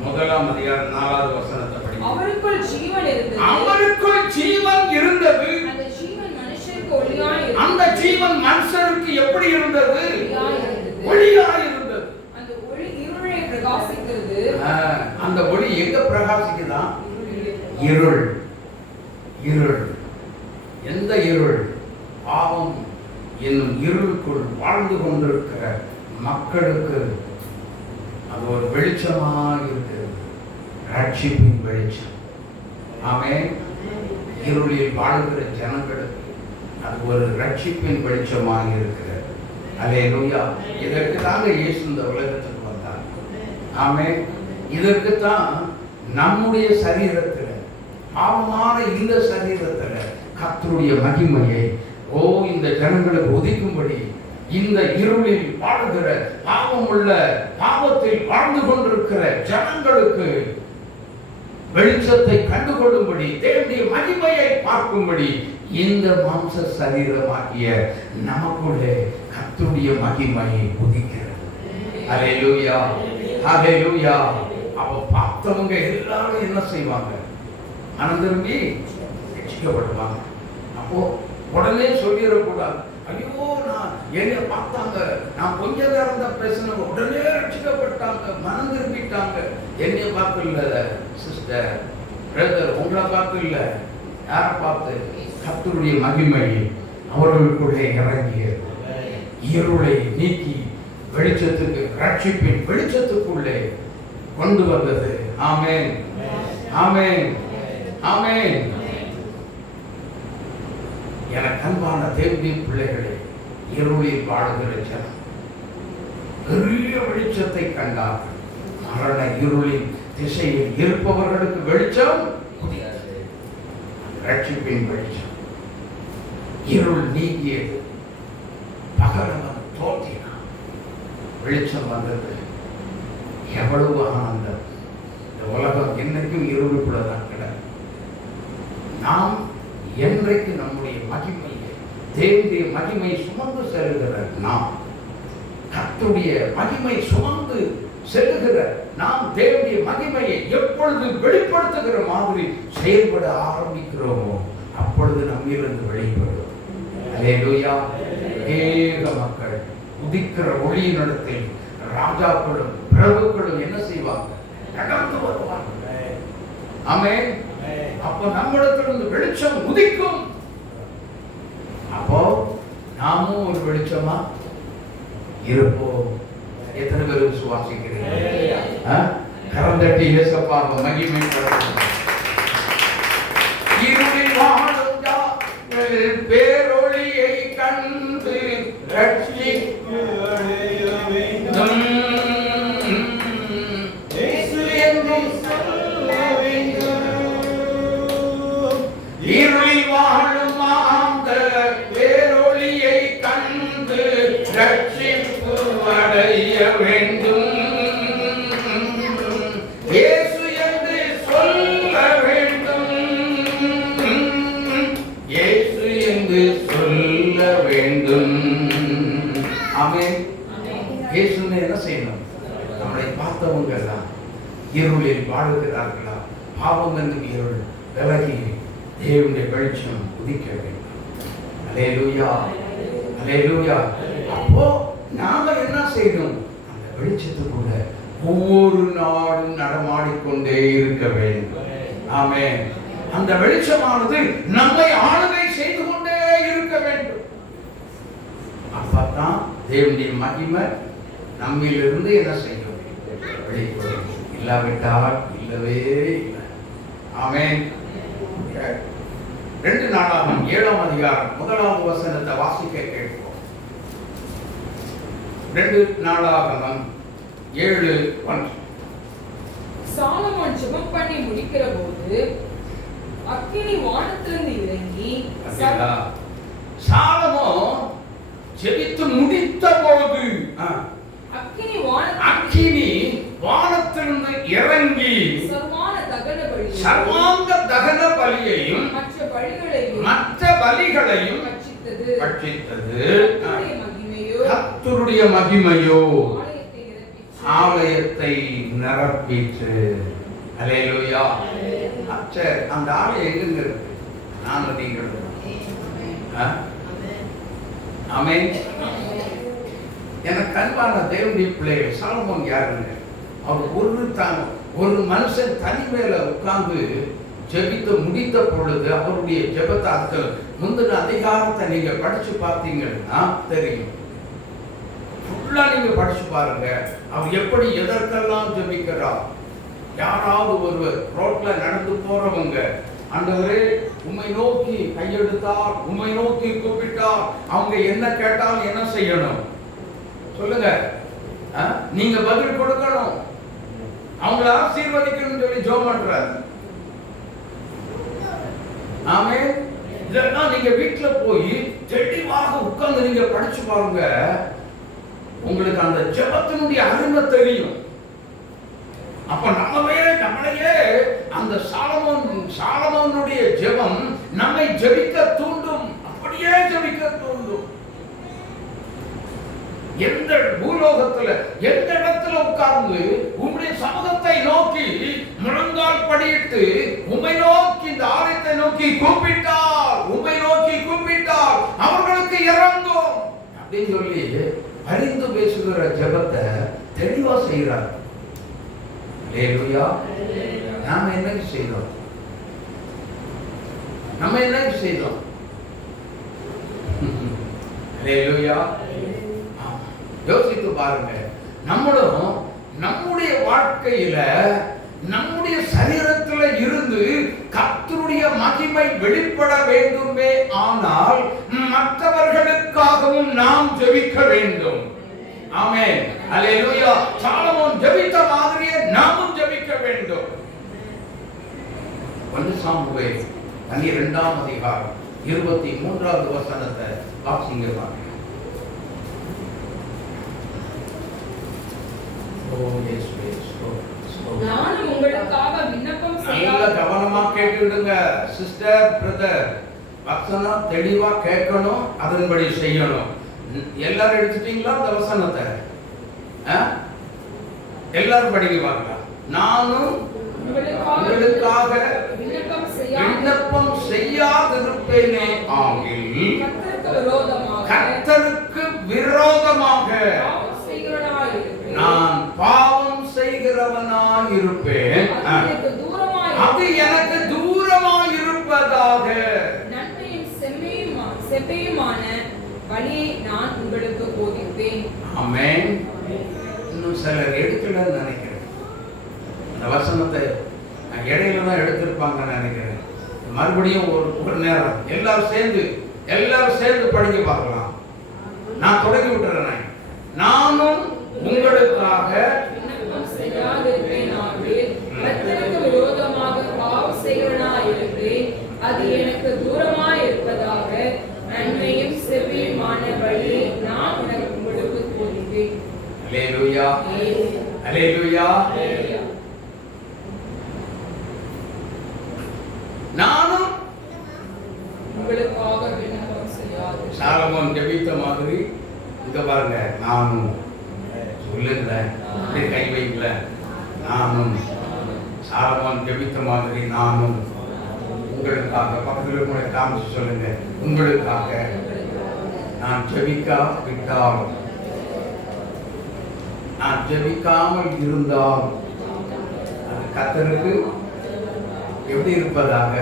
முதலாம் அதிகாரம் 4வது வசனத்தை படிங்க. அவருக்குள் ஜீவன் இருந்தது. அவருக்குள் ஜீவன் இருந்தது. அந்த ஜீவன் மனுஷருக்கு ஒளியாய் இருந்தது. அந்த ஜீவன் மனுஷருக்கு எப்படி இருந்தது? ஒளியாய் இருந்தது. ஒளியாய் இருந்தது. அந்த ஒளி இருளை பிரகாசிக்கிறது. அந்த ஒளி எங்க பிரகாசிக்குதா? இருள். இருள். எந்த இருள்? பாவம் என்னும் இருளுக்குள் வாழ்ந்து கொண்டிருக்கிற மக்களுக்கு அது ஒரு வெளிச்சமாக இருக்கிறது. ரட்சிப்பின் வெளிச்சம். ஆமென். இருளில் வாழ்கிற ஜனங்களுக்கு அது ஒரு ரட்சிப்பின் வெளிச்சமாக இருக்கிறது. அல்லேலூயா. இதற்கு தாங்க இயேசு இந்த உலகத்துக்கு வந்தார். ஆமென். இதற்கு தான் நம்முடைய சரீரத்தில், பாவமான இந்த சரீரத்தில் கர்த்தருடைய மகிமையை இந்த ஜனங்களுக்கு உதிக்கும்படி, இந்த இருளில் வாழ்கிற பாவமுள்ள பாவத்தில் வாழ்ந்து கொண்டிருக்கிற ஜனங்களுக்கு வெளிச்சத்தை கண்டுகொள்ளும்படி, தேவனுடைய மகிமையை பார்க்கும்படி இந்த மாம்ச சரீரமாகிய நமக்குள்ளே கர்த்தருடைய மகிமையை உதிக்கிறது. அல்லேலூயா, அல்லேலூயா. அவ பார்த்தவங்க எல்லாரும் என்ன செய்வாங்க? மனம் திரும்பி ரட்சிக்கப்படுவாங்க. அப்போ உடனே சொல்லிடக்கூடாது, ஐயோ நான் என்னை பார்த்தாங்க, நான் கொஞ்ச நேரம் தான் பேசினேன், உடனே ரட்சிக்கப்பட்டாங்க, மனம் திரும்பிட்டாங்க. என்னை பார்த்து இல்ல சிஸ்டர், பிரதர், உங்களை பார்த்து இல்ல, யாரை பார்த்து? கர்த்தருடைய மகிமை அவர்களுக்குள்ளே இறங்கியது. இருளை நீக்கி வெளிச்சத்துக்கு, ரட்சிப்பின் வெளிச்சத்துக்குள்ளே கொண்டு வந்தது. ஆமென், ஆமென், ஆமென். எனக்கு அன்பான தேவனுடைய பிள்ளைகளே, இருளில் வாழுகிற ஜனம் பெரிய வெளிச்சத்தை கண்டார்கள். மரண இருளின் திசையில் இருப்பவர்களுக்கு வெளிச்சம் புதியது. ரட்சிப்பின் வெளிச்சம். இருள் நீங்கியது, பகலவன் தோன்றினான், வெளிச்சம் வந்தது. எவ்வளவு ஆனந்தம்! இந்த உலகம் என்னைக்கும் இருளுக்குள்ளதான் கிடக்கு. நாம் என்றைக்கு நம்முடைய மகிமையை, தேவனுடைய மகிமை சுமந்து செல்கிற நாம், கர்த்தருடைய மகிமை சுமந்து செல்லுகிற நாம், தேவனுடைய மகிமையை எப்பொழுது வெளிப்படுத்துகிற மாதிரி செயல்பட ஆரம்பிக்கிறோமோ அப்பொழுது நம்மிலிருந்து வெளிப்படும். அல்லேலூயா. ஏக மக்கள் உதிக்கிற ஒளியினிடத்தில் ராஜாக்களும் பிரபுக்களும் என்ன செய்வாங்க? நடந்து வருவாங்க. ஆமென். அப்போ நம்மிடத்திலிருந்து வெளிச்சம் உதிக்கும். அப்போ நாமும் ஒரு வெளிச்சமா இருப்போம். எத்தனை பேர் விசுவாசிக்கிறீங்க? கரம் தட்டி இயேசுப்பா மகிமைப்படுத்துங்க. இருளில் வாழும் ஜனங்கள் பேரொளியை கண்டு ரட்சிக்க அடைய வேண்டும். இயேசு என்று சொல்ல வேண்டும். இருளில் வாழும் அந்த பேரொளியை கண்டு ரட்சிப்பு அடைய வேண்டும். இயேசு என்று சொல்ல வேண்டும். இயேசு என்று சொல்ல வேண்டும். ஆமென். இயேசுன்னு என்ன செய்யணும்? நம்மளை பார்த்தவங்க எல்லாம் இருளில் வாழுகிறார்களா? பாவம் என்னும் இருள் விலகி தேவனுடைய வெளிச்சம் உதிக்க வேண்டும். அல்லேலூயா, அல்லேலூயா. அப்போ நாம என்ன செய்யணும்? அந்த வெளிச்சத்துக்குள்ள ஒவ்வொரு நாளும் நடமாடிக்கொண்டே இருக்க வேண்டும். ஆமென். அந்த வெளிச்சமானது நம்மை ஆளுகை செய்து கொண்டே இருக்க வேண்டும். அப்பதான் தேவனுடைய மகிமை நம்மிலிருந்து என்ன செய்யும்? வெளிப்படும். இல்லாவிட்டால் இல்லவே இல்லை. ஆமென். 2 நாளாகமம் 7ஆம் அதிகாரம் 1வது வசனத்தை வாசிக்க கேட்போம். 2 நாளாகமம் 7:1. சாலமோன் ஜெபம் பண்ணி முடிக்கிற போது அக்கினி வானத்திலிருந்து இறங்கி, சாலமோன் ஜெபித்து முடித்த போது அக்கினி வானத்திலிருந்து இறங்கி சர்வாங்க தகன பலியையும் மற்ற பலிகளையும் பட்சித்தது. கர்த்தருடைய மகிமையோ ஆலயத்தை நிரப்பிற்று. அல்லேலூயா. சரி, அந்த ஆலயம் எங்க இருக்கு? நானும் நீங்களும். ஆமென். எனக்கு அன்பான தேவனுடைய பிள்ளைகள், சாலமோன் யாருங்க? அவர் ஒரு மனுஷன் தனி மேல உட்கார்ந்து ஜெபித்து முடித்த பொழுது அவருடைய ஜெபத்தை முந்தின அதிகாரத்தை நீங்க படிச்சு பார்த்தீங்கன்னா தெரியும். ஃபுல்லா நீங்க படிச்சு பாருங்க. அவர் எப்படி எதற்கெல்லாம் ஜெபிக்கிறார். யாராவது ஒருவர் ரோட்ல நடந்து போறவங்க, ஆண்டவரே உம்மை நோக்கி கையெடுத்தார், உம்மை நோக்கி கூப்பிட்டார், அவங்க என்ன கேட்டாலும் என்ன செய்யணும் சொல்லுங்க? நீங்க பதில் கொடுக்கணும். அவங்கள ஆசீர்வதிக்கணும்னு சொல்லி ஜெபம் பண்றாரு. ஆமென். இதெல்லாம் நீங்க வீட்டுல போய் தெளிவாக உட்கார்ந்து நீங்க படிச்சு பாருங்க. உங்களுக்கு அந்த ஜெபத்தினுடைய அருமை தெரியும். அப்ப நம்மளையே அந்த சாலமோனுடைய ஜெபம் நம்மை ஜெபிக்க தூண்டும். அப்படியே ஜெபிக்க தூண்டும். எந்த பூலோகத்துல எந்த இடத்துல உட்கார்ந்து உம்முடைய சமூகத்தை நோக்கி முழங்கால் படியிட்டு உம்மை நோக்கி இந்த ஆலயத்தை நோக்கி கூப்பிட்டார், உம்மை நோக்கி கூப்பிட்டார், அவர்களுக்கு இறங்கும் அப்படின்னு சொல்லி அறிந்து பேசுகிற ஜெபத்தை தெளிவா செய்கிறார். அல்லேலூயா. நாம என்ன செய்தோம்? நம்ம என்ன செய்தோம்? அல்லேலூயா. யோசித்து பாருங்க. நம்மளும் நம்முடைய வாழ்க்கையில நம்முடைய சரீரத்தில் இருந்து கர்த்தருடைய மகிமை வெளிப்பட வேண்டுமே. ஆனால் மற்றவர்களுக்காகவும் நாம் ஜெபிக்க வேண்டும். ஆமென். அல்லேலூயா. சாலமோன் ஜெபித்த மாதிரியே நாமும் ஜெபிக்க வேண்டும். 1 சாமுவேல் 12ஆம் அதிகாரம் 23வது வசனத்தை வாசிங்க பாருங்க. நானும் உங்களுக்காக விண்ணப்பம் நல்ல கவனமா கேட்டுடுங்க சிஸ்டர், பிரதர். வசனம் தெளிவா கேட்கணும், அதன்படி செய்யணும். எல்லாரும் எடுத்துட்டீங்களா அந்த வசனத்தை? எல்லாரும் படிக்க பார்க்கலாம். நானும் உங்களுக்காக விண்ணப்பம் செய்யாதிருப்பேனே ஆகில் கர்த்தருக்கு விரோதமாக நான் பாவம் செய்கிறவனாய் இருப்பேன். அது எனக்கு தூரமாய் இருப்பதாக. நன்மையும் செம்மையுமான வழியை நான் உங்களுக்கு போதிப்பேன். ஆமென். இன்னும் சிலர் எடுக்கலன்னு நினைக்கிறேன். அந்த வசனத்தை இடையில தான் எடுத்திருப்பாங்கன்னு நினைக்கிறேன். மறுபடியும் ஒரு நேரம் எல்லாரும் சேர்ந்து படிக்க பார்க்கலாம். நான் தொடங்கி விட்டுறேன். நானும் உங்களுக்காக விண்ணப்பம் செய்யாதிருப்பேன் ஆகில் கர்த்தருக்கு விரோதமாக பாவம் செய்கிறவனாய் இருப்பேன். அது எனக்கு தூரமாய் இருப்பதாக. நன்மையும் செவ்வியுமான வழியை நான் உங்களுக்கு போதிப்பேன். அல்லேலூயா. அல்லேலூயா. நானும் உங்களுக்காக விண்ணப்பம் செய்யாதிருப்பேன். சாலமோன் ஜெபித்த மாதிரி இங்க பாருங்க. நானும் சொல்லுங்க, கை வைக்கல. நானும் சாலமோன் ஜெபித்த மாதிரி நானும் உங்களுக்காக. பக்கத்தில் கூட காமிச்சு சொல்லுங்க, உங்களுக்காக நான் ஜெபிக்காவிட்டால், நான் ஜெபிக்காமல் இருந்தால் அது கர்த்தருக்கு எப்படி இருப்பதாக?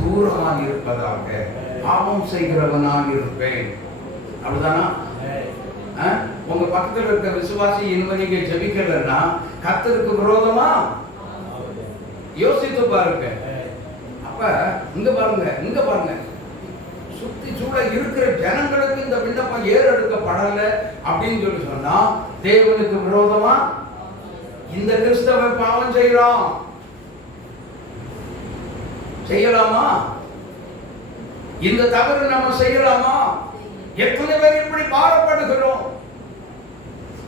தூரமாக இருப்பதாக. பாவம் செய்கிறவனாக இருப்பேன். அப்படிதானா? உங்க பக்கத்தில் இருக்க விசுவாசி இனிமே நீங்க ஜெபிக்கலன்னா கர்த்தருக்கு விரோதமா? யோசித்து பாருங்க. அப்ப இங்க பாருங்க சுத்தி சூழ இருக்கிற ஜனங்களுக்கு இந்த விண்ணப்பம் ஏறெடுக்கப்படல அப்படின்னு சொல்லி சொன்னா தேவனுக்கு விரோதமா? இந்த கிறிஸ்தவன் பாவம் செய்யறான், செய்யலாமா? இந்த தவறு நம்ம செய்யலாமா? எத்தனை பேர் இப்படி பாரப்படுகிறோம்?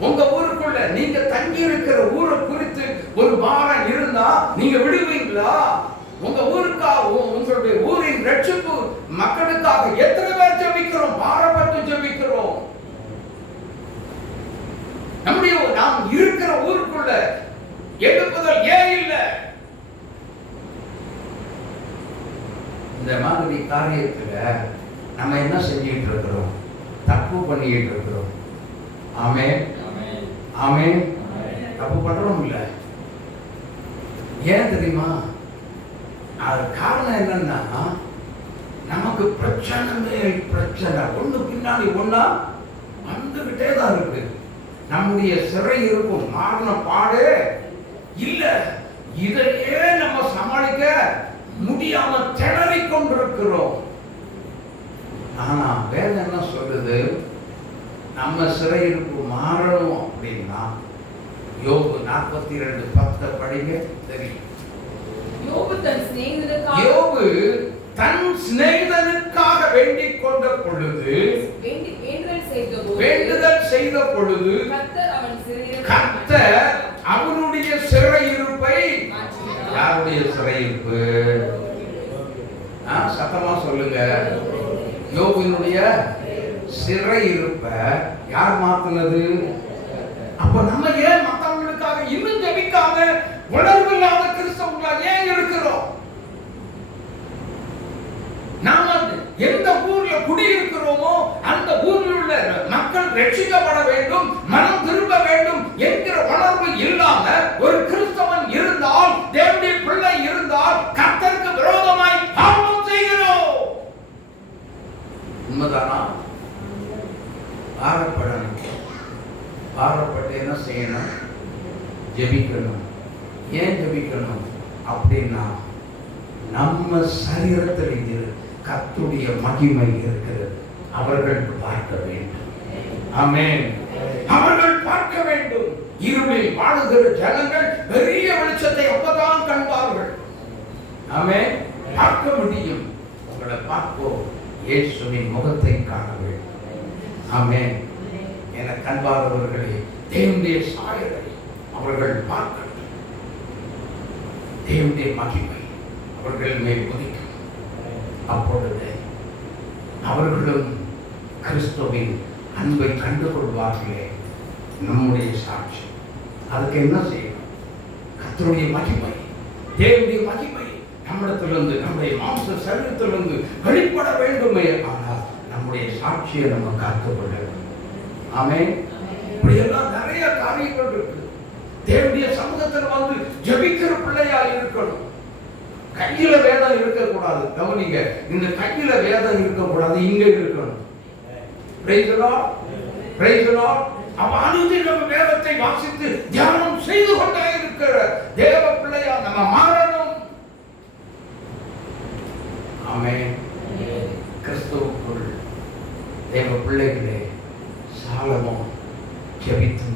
உங்க ஊருக்குள்ள நீங்க தங்கி இருக்கிற ஊரை குறித்து ஒரு பாரம் இருந்தா நீங்க விடுவீங்களா? உங்க ஊருக்காக, உங்களுடைய ஊரின் ரட்சிப்பு மக்களுக்காக எத்தனை பேர் ஜெபிக்கிறோம்? பாரப்பட்டு ஜெபிக்கிறோம். நாம் நாம் இருக்கிற ஊருக்குள்ள எழுப்புதல் ஏன் இல்லை? இந்த மாதிரி காரியத்துல நம்ம என்ன செஞ்சுட்டு இருக்கிறோம்? தப்பு பண்ணிட்டு இருக்கிறோம். ஆமென், ஆமென். தப்பு பண்றோம் இல்ல? ஏன் தெரியுமா? அது காரணம் என்னன்னா, நமக்கு பிரச்சனை மேல் பிரச்சனை ஒண்ணு பின்னாடி ஒண்ணா வந்துகிட்டே தான் இருக்கு. நம்முடைய சிறை இருக்கும் மாறின பாடே இல்ல. இதையே நம்ம சமாளிக்க முடியாம திணறிக் கொண்டிருக்கிறோம். ஆனா வேதம் என்ன சொல்லுது? நம்ம சிறையிருப்பு மாறணும் அப்படின்னா யோபு 42:10 படிங்க, தெரியும். யோபு தன் சிநேகிதனுக்காக வேண்டிக் கொண்ட பொழுது, வேண்டுதல் செய்த பொழுது கர்த்தர் அவனுடைய சிறையிருப்பை, யாருடைய சிறையிருப்பு? சத்தமா சொல்லுங்க. யோபுவினுடைய சிறையிருப்பை யார் மாத்துனது? அப்ப நம்ம ஏன் மத்தவங்களுக்காக இன்னும் ஜெபிக்காம உணர்வு இல்லாத கிறிஸ்தவங்களா ஏன் இருக்கிறோம்? நாம எந்த ஊர்ல குடியிருக்கிறோமோ அந்த ஊரில் உள்ள மக்கள் ரட்சிக்கப்பட வேண்டும், மனம் திரும்ப வேண்டும் என்கிற உணர்வு இல்லாம ஒரு கிறிஸ்தவன் இருந்தால், தேவனுடைய பிள்ளை இருந்தால், கர்த்தருக்கு விரோதமாய் பாவம் செய்கிறோம். உண்மைதானா? பாரப்படணும். பாரப்பட்டு என்ன செய்யணும்? ஜெபிக்கணும். ஏன் ஜெபிக்கணும் அப்படின்னா, நம்ம சரீரத்தில் கர்த்தருடைய மகிமை இருக்கிறது. அவர்கள் பார்க்க வேண்டும். ஆமென். அவர்கள் பார்க்க வேண்டும். இருளில் வாழுகிற ஜனங்கள் பெரிய வெளிச்சத்தை அப்பதான் காண்பார்கள். ஆமென். பார்க்க முடியும். உங்களை பார்ப்போம், இயேசுவின் முகத்தை காண வேண்டும். ஆமென். என கண்பார்ந்தவர்களே, தேவனுடைய சாயலை அவர்கள் பார்க்கட்டும். தேவனுடைய மகிமை அவர்கள் மேல் உதிக்கும். அப்பொழுது அவர்களும் கிறிஸ்துவின் அன்பை கண்டுகொள்வார்களே. நம்முடைய சாட்சி அதுக்கு என்ன செய்யணும்? கர்த்தருடைய மகிமை, தேவனுடைய மகிமை நம்மிடத்திலிருந்து, நம்முடைய மாம்ச சரீரத்திலிருந்து வெளிப்பட வேண்டுமே. ஆனால் நம்முடைய சாட்சியை நம்ம காத்துக்கொள்ள வேண்டும். ஆமென். இப்படியெல்லாம் நிறைய காரியங்கள் இருக்கு. தேவனுடைய சமூகத்தில் வந்து ஜெபிக்கிற பிள்ளையா இருக்கணும். கையில வேதம் இருக்கக்கூடாது. கவனிங்க, இந்த கையில வேதம் இருக்கக்கூடாது, இங்க இருக்கணும். Price the Lord, praise the Lord. அனுதினம் வேதத்தை வாசித்து தியானம் செய்து கொண்டே இருக்கிற தேவ பிள்ளையா நம்ம மாறணும். ஆமென். கிறிஸ்துவுக்குள் தேவ பிள்ளைகளே, சாலமோன் ஜெபித்து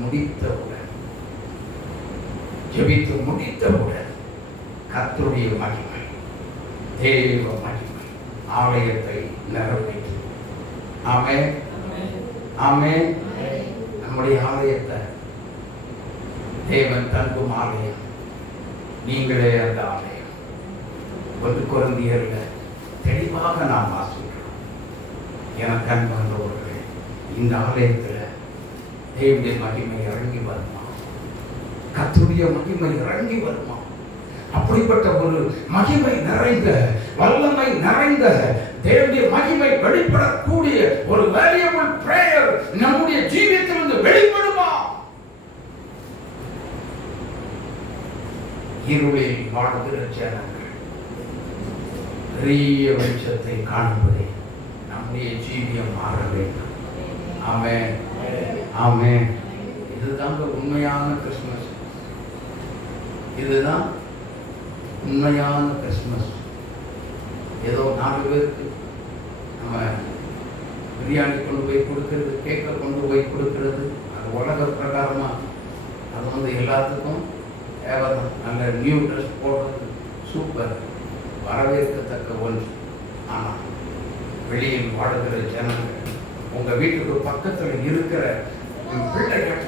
முடித்தவுடன் கர்த்தருடைய மகிமை, தேவ மகிமை ஆலயத்தை நிரப்பிட்டு. ஆமென், ஆமென். நம்முடைய ஆலயத்தை தேவன் தங்கும் ஆலயம், நீங்களே அந்த ஆலயம். 1 கொரிந்தியர்ல தெளிவாக நாம் வாசிக்கிறோம். எனக்கு அன்பானவர்களே, இந்த ஆலயத்தில் தேவனுடைய மகிமை இறங்கி வருமா? கர்த்தருடைய மகிமை இறங்கி வருமா? அப்படிப்பட்ட ஒரு மகிமை நிறைந்த, வல்லமை நிறைந்த, தேவனுடைய மகிமை வெளிப்படக்கூடிய ஒரு வேரியபிள் பிரேயர் நம்முடைய ஜீவியத்திலிருந்து வெளிப்படுமா? இருளில் வாழ்கிற ஜனங்கள் பெரிய வெளிச்சத்தை காணும்படி நம்முடைய ஜீவியம் மாற வேண்டும். ஆமென், ஆமென். இதுதாங்க உண்மையான கிறிஸ்துமஸ். இதுதான் உண்மையான கிறிஸ்துமஸ். ஏதோ 4 பேருக்கு நம்ம பிரியாணி கொண்டு போய் கொடுக்கறது, கேக்கை கொண்டு போய் கொடுக்கறது, அது உலக பிரகாரமாக அது வந்து எல்லாத்துக்கும் தேவைதான். நல்ல நியூ ட்ரெஸ் போடுறது சூப்பர், வரவேற்கத்தக்க ஒன்று. ஆனால் வெளியில் வாழ்கிற ஜனங்கள், உங்கள் வீட்டுக்கு பக்கத்தில் இருக்கிற பிள்ளைகள்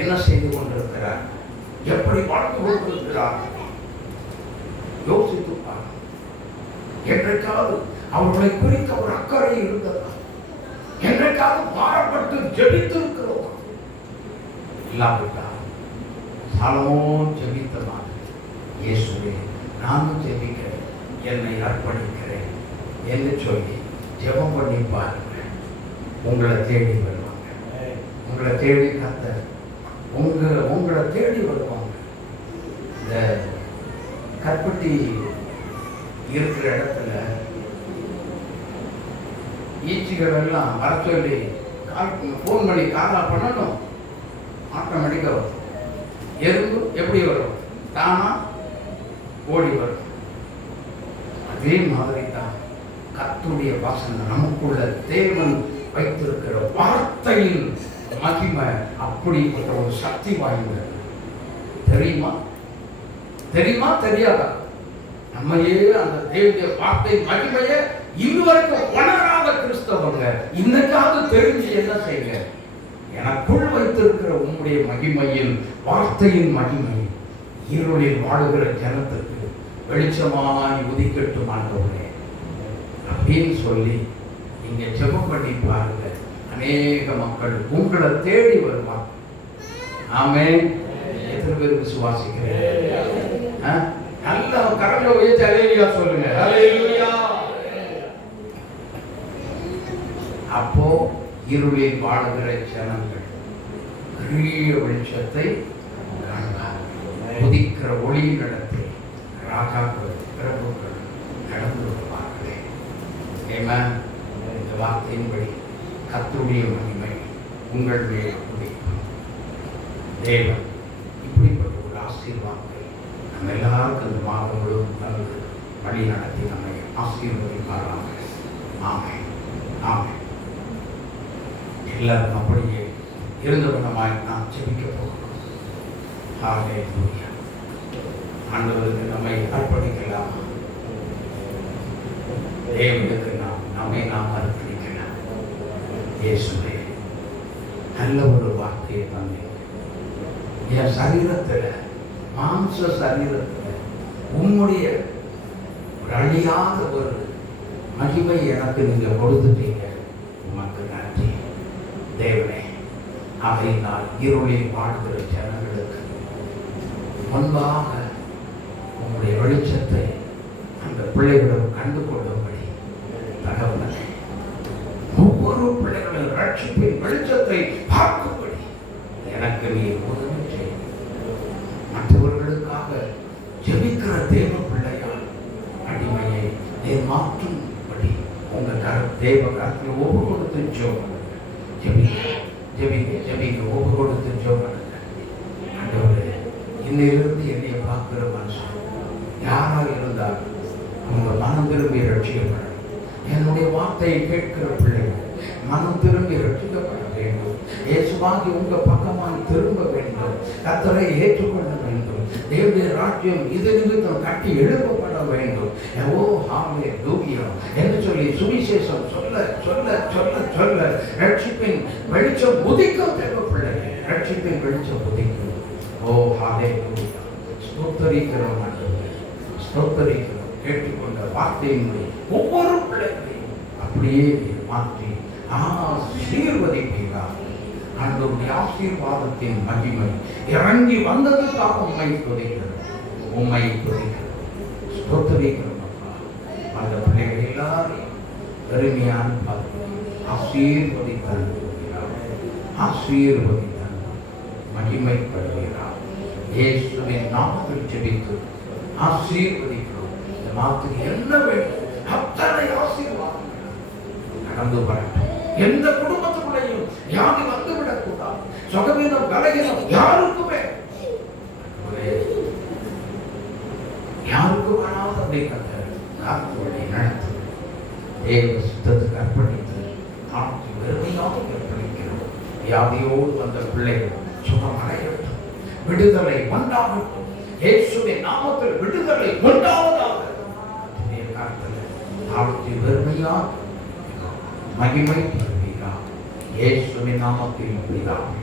என்ன செய்து கொண்டிருக்கிறார், எப்படி வாழ்ந்து கொண்டிருக்கிறார் யோசித்து பாருங்கள். என்றைக்காவது அவர்களை குறித்த ஒரு அக்கறை இருந்ததா? என்றைக்காவது பாரப்பட்டு ஜெபித்து இருக்கிறோம்? இல்லாவிட்டால் சாலமோன் ஜெபித்தமாக, இயேசுவே நானும் ஜெபிக்கிறேன், என்னை அர்ப்பணிக்கிறேன் என்று சொல்லி ஜெபம் பண்ணி பாருங்க. உங்களை தேடி வருவாங்க. உங்களை தேடி கத்த உங்களை தேடி வருவாங்க. இந்த கற்பட்டி இருக்கிற இடத்துல ஈச்சிகள் எல்லாம் வர சொல்லி ஃபோன் பண்ணி காலா பண்ணணும், ஆட்டோமேட்டிக்காக வரும். எறும்பு எப்படி வரும்? தானா ஓடி வரும். அதே மாதிரி தான் கர்த்தருடைய வாசனை நமக்குள்ள தேவன் வைத்திருக்கிற வார்த்தையின் மகிமை அப்படிப்பட்ட ஒரு சக்தி வாய்ந்தது. தெரியுமா? தெரியுமா தெரியாதா? நம்மையே அந்த தேவனுடைய வார்த்தை மகிமையை இதுவரைக்கும் உணராத கிறிஸ்தவங்க இன்னைக்காவது தெரிஞ்சு என்ன செய்யுங்க? எனக்குள் வைத்திருக்கிற உம்முடைய மகிமையின் வார்த்தையின் மகிமை இருளில் வாழுகிற ஜனத்திற்கு வெளிச்சமாய் உதிக்கட்டும் ஆண்டவரே அப்படின்னு சொல்லி நீங்க ஜெபம் பண்ணி பாருங்க. அநேக மக்கள் உங்களை தேடி வருவாங்க. ஆமென். எத்தனை பேர் விசுவாசிக்கிறேன்? நல்ல கரங்களை உயர்த்தி அல்லேலூயா சொல்லுங்க. அல்லேலூயா. அப்போ இருளில் வாழுகிற ஜனங்கள் பெரிய வெளிச்சத்தை காண்பார். உதிக்கிற ஒளி நடத்தி ராஜாக்கள் பிரபுக்கள் நடந்து வருவார்களே. ஆமென். இந்த வார்த்தையின்படி கர்த்தருடைய மகிமை உங்கள் மேல் உதிக்கும். தேவன் இப்படிப்பட்ட ஒரு ஆசீர்வாதத்தை நம்ம எல்லாருக்கும் இந்த மாதம் முழுவதும் தந்து வழி நடத்தி நம்மை ஆசீர்வதிப்பாராக. ஆமென். ஆமென். எல்லாரும் அப்படியே இருந்தவனமாய் நாம் ஜெபிக்க போகிறோம். ஹல்லேலூயா. ஆண்டவருக்கு நம்மை அர்ப்பணிக்கலாம். தேவனுக்கு நம்மை நாம் அர்ப்பணிக்கலாம். இயேசுவே நல்ல ஒரு வார்த்தையை தந்தீங்க. என் சரீரத்தில், மாம்ச சரீரத்தில் உம்முடைய ஒரு அழியாத ஒரு மகிமை எனக்கு நீங்க கொடுத்துட்டீங்க. உமக்கு நன்றி தேவனே. அதையினால் இருளில் வாழ்கிற ஜனங்களுக்கு முன்பாக உங்களுடைய வெளிச்சத்தை அந்த பிள்ளைகளும் கண்டு கொள்ளும்படி தகவலை ஒவ்வொரு பிள்ளைகளும் ரட்சிப்பின் வெளிச்சத்தை பார்க்கும்படி எனக்கு நீ உதவி செய்ய. மற்றவர்களுக்காக ஜெபிக்கிற தேவ பிள்ளையால் அடிமையை நீ மாற்றும்படி உங்க தேவ கருத்தில் ஒவ்வொரு கொடுத்து ஜெபம் ஜெபிக்க ஜெபிக்க ஜெபிக்க ஒவ்வொரு கொடுத்து ஜெபம். ஆண்டவரே, இன்னிலிருந்து என்னை பார்க்கிற மனுஷன் யாராக இருந்தாலும் அவங்க மனம் திரும்பி ரட்சிக்கப்பட, என்னுடைய வார்த்தையை கேட்கிற பிள்ளைகள் மனம் திரும்பி ரட்சிக்கப்பட வேண்டும். இயேசுவாகி உங்க பக்கமாய் திரும்ப வேண்டும். கர்த்தரை ஏற்றுக்கொள்ள வேண்டும். தேவனுடைய ராஜ்யம் இது நிமித்தம் கட்டி எழுப்பப்பட வேண்டும். ஓ ஹல்லேலூயா என்று சொல்லி சுவிசேஷம் சொல்ல சொல்ல சொல்ல சொல்ல ரட்சிப்பின் வெளிச்சம் உதிக்கும். தேவ பிள்ளைகள் ரட்சிப்பின் வெளிச்சம் உதிக்கும். ஓ ஹல்லேலூயா. ஸ்தோத்திரிக்கிறோம் ஆண்டவரே, ஸ்தோத்திரிக்கிறோம். கேட்டுக்கொண்ட வார்த்தையினுடைய ஒவ்வொரு பிள்ளைகளையும் அப்படியே மாற்றி ஆசீர்வதிப்பீராக. ஆண்டவருடைய ஆசீர்வாதத்தின் மகிமை இறங்கி வந்ததுக்காக உம்மை துதிக்கிறோம், உம்மை துதிக்கிறோம், ஸ்தோத்திரிக்கிறோம். அப்பா, அந்த பிள்ளைகள் எல்லாரையும் பெருமையான ஆசீர்வதித்தான் ஆசீர்வதித்தான் மகிமைப்படுகிறார். இயேசுவின் நாமத்தில் ஜெபித்து ஆசீர்வதிக்கிறோம். இந்த நாட்டுக்கு என்ன வேண்டும் அத்தனை ஆசீர்வாதம் நடந்து வரட்டும். எந்த குடும்பத்துக்குள்ளையும் யாரும் வந்துவிடக் கூடாது. சுகவீனம் பலகீனம் யாருக்குமே யாருக்கும் வராத அப்படிங்கிறத காத்துவதை நடத்து. தேவ சுத்தத்துக்கு அர்ப்பணித்து நாட்டு வெறுமையாக அர்ப்பணிக்கிறோம். வியாதியோடு வந்த பிள்ளைகள் சுகம் அடையட்டும், விடுதலை உண்டாகட்டும். இயேசுவின் நாமத்தில் விடுதலை உண்டாவதாக. நாட்டு வெறுமையாக மகிமை பெறுவீரா. இயேசுவின் நாமத்தில் பிதாவே.